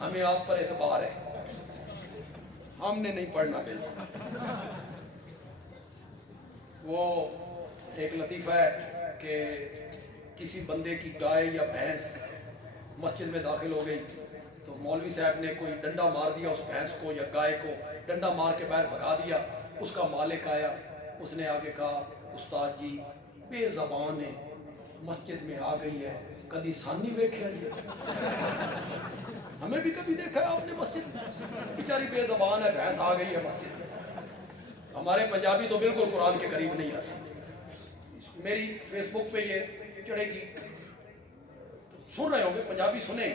ہمیں آپ پر اعتبار ہے، ہم نے نہیں پڑھنا. بالکل وہ ایک لطیفہ ہے کہ کسی بندے کی گائے یا بھینس مسجد میں داخل ہو گئی تو مولوی صاحب نے کوئی ڈنڈا مار دیا اس بھینس کو یا گائے کو، ڈنڈا مار کے باہر بھگا دیا. اس کا مالک آیا، اس نے آگے کہا استاد جی بے زبان ہے، مسجد میں آ گئی ہے، کدی سانی ویکھیا جی؟ ہمیں بھی کبھی دیکھا ہے آپ نے مسجد میں؟ بیچاری بے زبان ہے، بھینس آ گئی ہے مسجد میں. ہمارے پنجابی تو بالکل قرآن کے قریب نہیں آتے. میری فیس بک پہ یہ چڑھے گی، سن رہے ہوں گے پنجابی سنیں،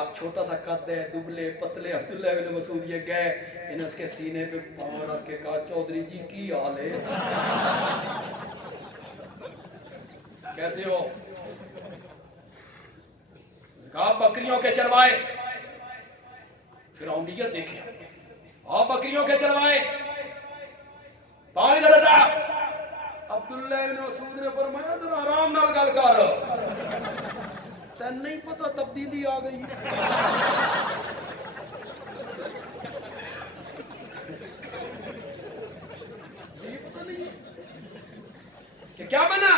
اب چھوٹا سا قد ہے، دبلے پتلے عبداللہ بن مسعود یہ گئے، انہیں اس کے سینے پہ پاؤں رکھ کے کہا چودھری جی کی حال ہے، کیسے ہو؟ کہا بکریوں کے چروائے۔ فرعونیت دیکھیں، بکریوں کے چروائے، پانی ادھر ہٹا۔ عبداللہ بن مسعود نے فرمایا ذرا آرام نال گل کر، تین نہیں پتا تبدیلی آ گئی، یہ پتہ نہیں کہ کیا بنا،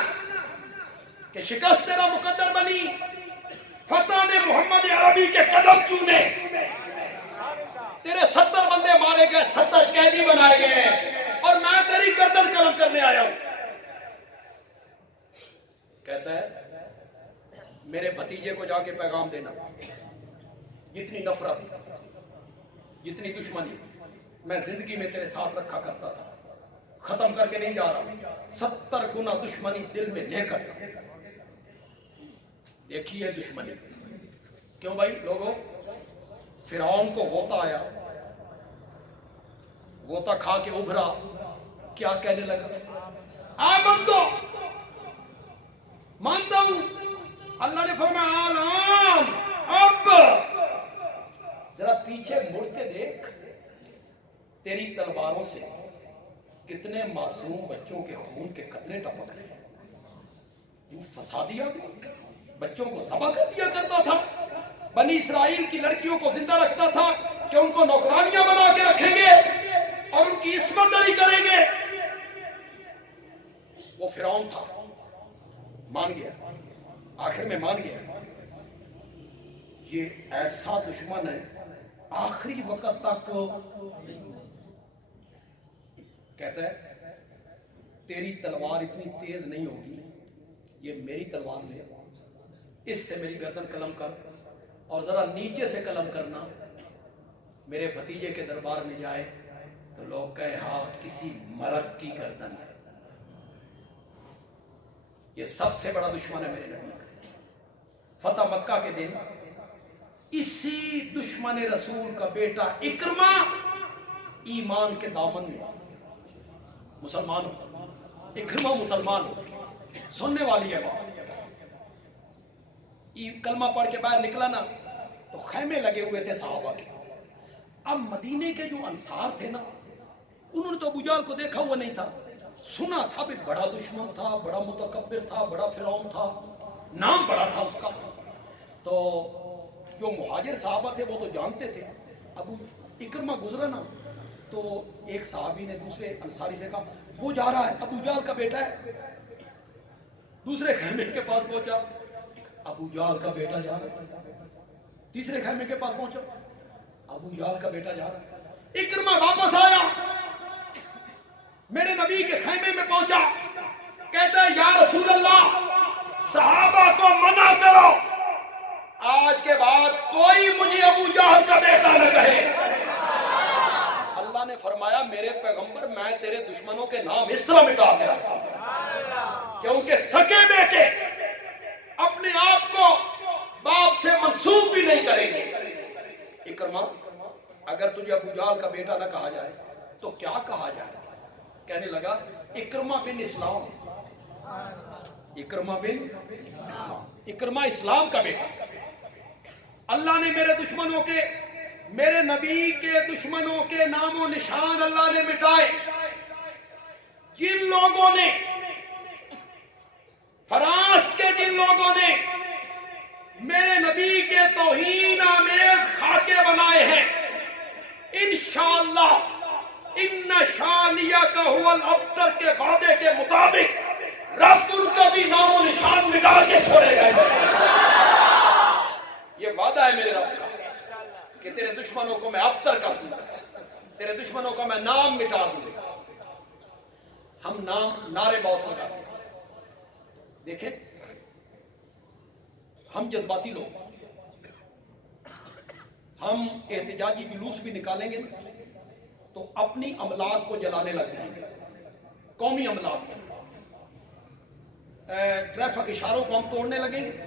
کہ شکست تیرا مقدر بنی، فتح نے محمد عربی کے قدم چومے، تیرے 70 بندے مارے گئے، 70 قیدی بنائے گئے، اور میں تیری گردن قلم کرنے آیا ہوں۔ کہتا ہے میرے بھتیجے کو جا کے پیغام دینا، جتنی نفرت، جتنی دشمنی میں زندگی میں تیرے ساتھ رکھا کرتا تھا، ختم کر کے نہیں جا رہا، 70 گنا دشمنی دل میں لے کر۔ دیکھیے دشمنی کیوں بھائی لوگوں، فرعون کو غوطہ آیا، غوطہ کھا کے ابھرا، کیا کہنے لگا؟ آمنتو، مانتا ہوں۔ اللہ نے فرمایا الان، اب ذرا پیچھے مڑ کے دیکھ، تیری تلواروں سے کتنے معصوم بچوں کے خون کے قطرے ٹپک رہے ہیں۔ تو فسادی آدمی بچوں کو ذبح کر دیا کرتا تھا، بنی اسرائیل کی لڑکیوں کو زندہ رکھتا تھا کہ ان کو نوکرانیاں بنا کے رکھیں گے اور ان کی عصمت داری کریں گے۔ وہ فرعون تھا، مان گیا، آخر میں مان گیا۔ یہ ایسا دشمن ہے آخری وقت تک کہتا ہے تیری تلوار اتنی تیز نہیں ہوگی، یہ میری تلوار لے، اس سے میری گردن قلم کر، اور ذرا نیچے سے قلم کرنا، میرے بھتیجے کے دربار میں جائے تو لوگ کہے ہاتھ کسی مرد کی گردن ہے۔ یہ سب سے بڑا دشمن ہے میرے نبی کا۔ فتح مکہ کے دن اسی دشمن رسول کا بیٹا اکرمہ ایمان کے دامن میں مسلمان ہو، اکرمہ مسلمان ہو، سننے والی ہے بات۔ کلمہ پڑھ کے باہر نکلا نا تو خیمے لگے ہوئے تھے صحابہ کے۔ اب مدینے کے جو انصار تھے نا، انہوں نے تو ابو جہل کو دیکھا ہوا نہیں تھا، سنا تھا بھی بڑا دشمن تھا، بڑا متکبر تھا، بڑا فرعون تھا، نام بڑا تھا اس کا۔ تو جو مہاجر صحابہ تھے وہ تو جانتے تھے۔ ابو اکرمہ گزرا نا تو ایک صحابی نے دوسرے انصاری سے کہا وہ جا رہا ہے، ابو جہل کا بیٹا ہے۔ دوسرے خیمے کے پاس پہنچا، ابو جہل کا بیٹا جا رہا ہے۔ تیسرے خیمے کے پاس پہنچا، ابو جہل کا بیٹا جا رہا ہے۔ اکرمہ واپس آیا، میرے نبی کے خیمے میں پہنچا، کہتا ہے یا رسول اللہ صحابہ کو منع کرو، آج کے بعد کوئی مجھے ابو جہل کا بیٹا نہ کہے۔ اللہ نے فرمایا میرے پیغمبر میں تیرے دشمنوں کے نام اس طرح مٹا کے رکھتا ہوں کہ ان کے سکے بیٹے اپنے آپ کو باپ سے منسوب بھی نہیں کریں گے۔ اکرمہ اگر تجھے ابو جہل کا بیٹا نہ کہا جائے تو کیا کہا جائے؟ کہنے لگا اکرمہ بن اسلام، اکرمہ بن اسلام، اکرمہ اسلام کا بیٹا۔ اللہ نے میرے دشمنوں کے، میرے نبی کے دشمنوں کے نام و نشان اللہ نے مٹائے۔ جن لوگوں نے، فرانس کے جن لوگوں نے میرے نبی کے توہین آمیز خاکے بنائے ہیں، انشاءاللہ ان شانیہ کا هو الابتر کے وعدے کے مطابق رب ان کا بھی نام و نشان مٹا کے چھوڑے گئے۔ یہ وعدہ ہے میرے رب کا کہ تیرے دشمنوں کو میں ابتر کر دوں گا، تیرے دشمنوں کا میں نام مٹا دوں گا۔ ہم نام نعرے بہت لگاتے ہیں، دیکھیں ہم جذباتی لوگ، ہم احتجاجی جلوس بھی نکالیں گے تو اپنی املاک کو جلانے لگ جائیں گے، قومی املاک کو، ٹریفک اشاروں کو ہم توڑنے لگیں گے،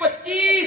25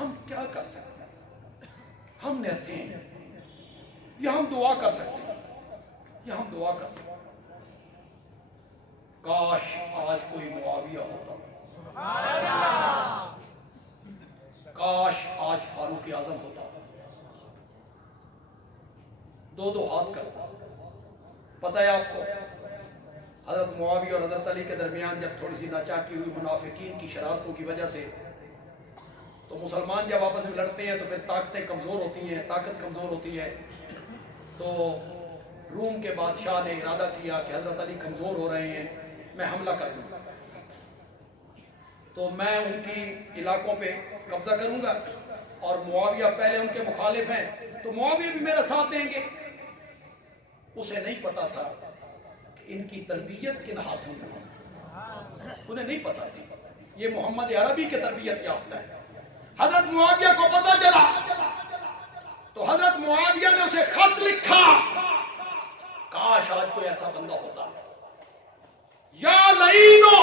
ہم کیا کر سکتے ہیں؟ ہم نہتے ہیں یا ہم دعا کر سکتے ہیں، یا ہم دعا کر سکتے ہیں کاش آج کوئی معاویہ ہوتا، کاش آج فاروق اعظم ہوتا، دو ہاتھ کرتا۔ پتہ ہے آپ کو حضرت معاویہ اور حضرت علی کے درمیان جب تھوڑی سی ناچاکی ہوئی منافقین کی شرارتوں کی وجہ سے، تو مسلمان جب آپس میں لڑتے ہیں تو پھر طاقتیں کمزور ہوتی ہیں، طاقت کمزور ہوتی ہے، تو روم کے بادشاہ نے ارادہ کیا کہ حضرت علی کمزور ہو رہے ہیں، میں حملہ کر دوں گا، تو میں ان کی علاقوں پہ قبضہ کروں گا، اور معاویہ پہلے ان کے مخالف ہیں تو معاویہ بھی میرا ساتھ دیں گے۔ اسے نہیں پتا تھا کہ ان کی تربیت کن ہاتھوں میں ہے، انہیں نہیں پتا تھی یہ محمد عربی کے تربیت یافتہ ہے۔ حضرت معاویہ کو پتا چلا تو حضرت معاویہ نے اسے خط لکھا، کاش آج کوئی ایسا بندہ ہوتا، یا لعینو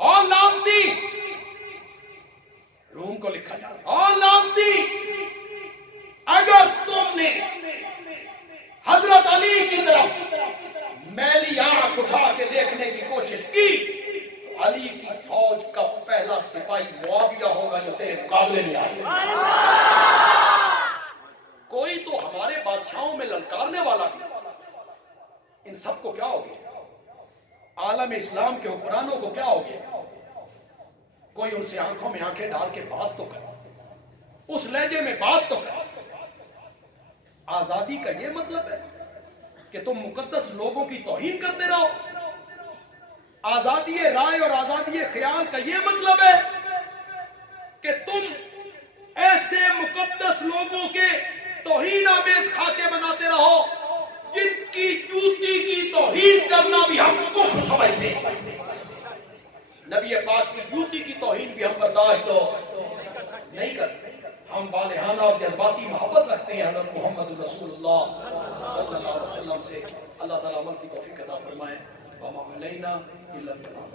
اور لعنتی، روم کو لکھا جائے، اور لعنتی اگر تم نے حضرت علی کی طرف میلی آنکھ اٹھا کے دیکھنے کی کوشش کی تو علی کی فوج کا پہلا سپاہی معاویہ ہوگا جو تیرے مقابلے میں آئے گا۔ کوئی تو ہمارے بادشاہوں میں للکارنے والا بھی، ان سب کو کیا ہو گیا؟ عالم اسلام کے حکمرانوں کو کیا ہو گیا؟ کوئی ان سے آنکھوں میں آنکھیں ڈال کے بات تو کرے، اس لہجے میں بات تو کرے۔ آزادی کا یہ مطلب ہے کہ تم مقدس لوگوں کی توہین کرتے رہو؟ آزادی رائے اور آزادی خیال کا یہ مطلب ہے کہ تم ایسے مقدس لوگوں کے توہین آمیز خاکے بناتے رہو جن کی جوتی کی توہین کرنا بھی ہم کفر سمجھتے ہیں؟ نبی پاک کی جوتی کی توہین بھی ہم برداشت نہیں کرتے۔ ہم بالہانہ اور جذباتی محبت رکھتے ہیں حضرت محمد رسول اللہ صلی اللہ علیہ وسلم سے۔ اللہ تعالیٰ عمل کی توفیق عطا فرمائے۔ وما علینا الا البلاغ۔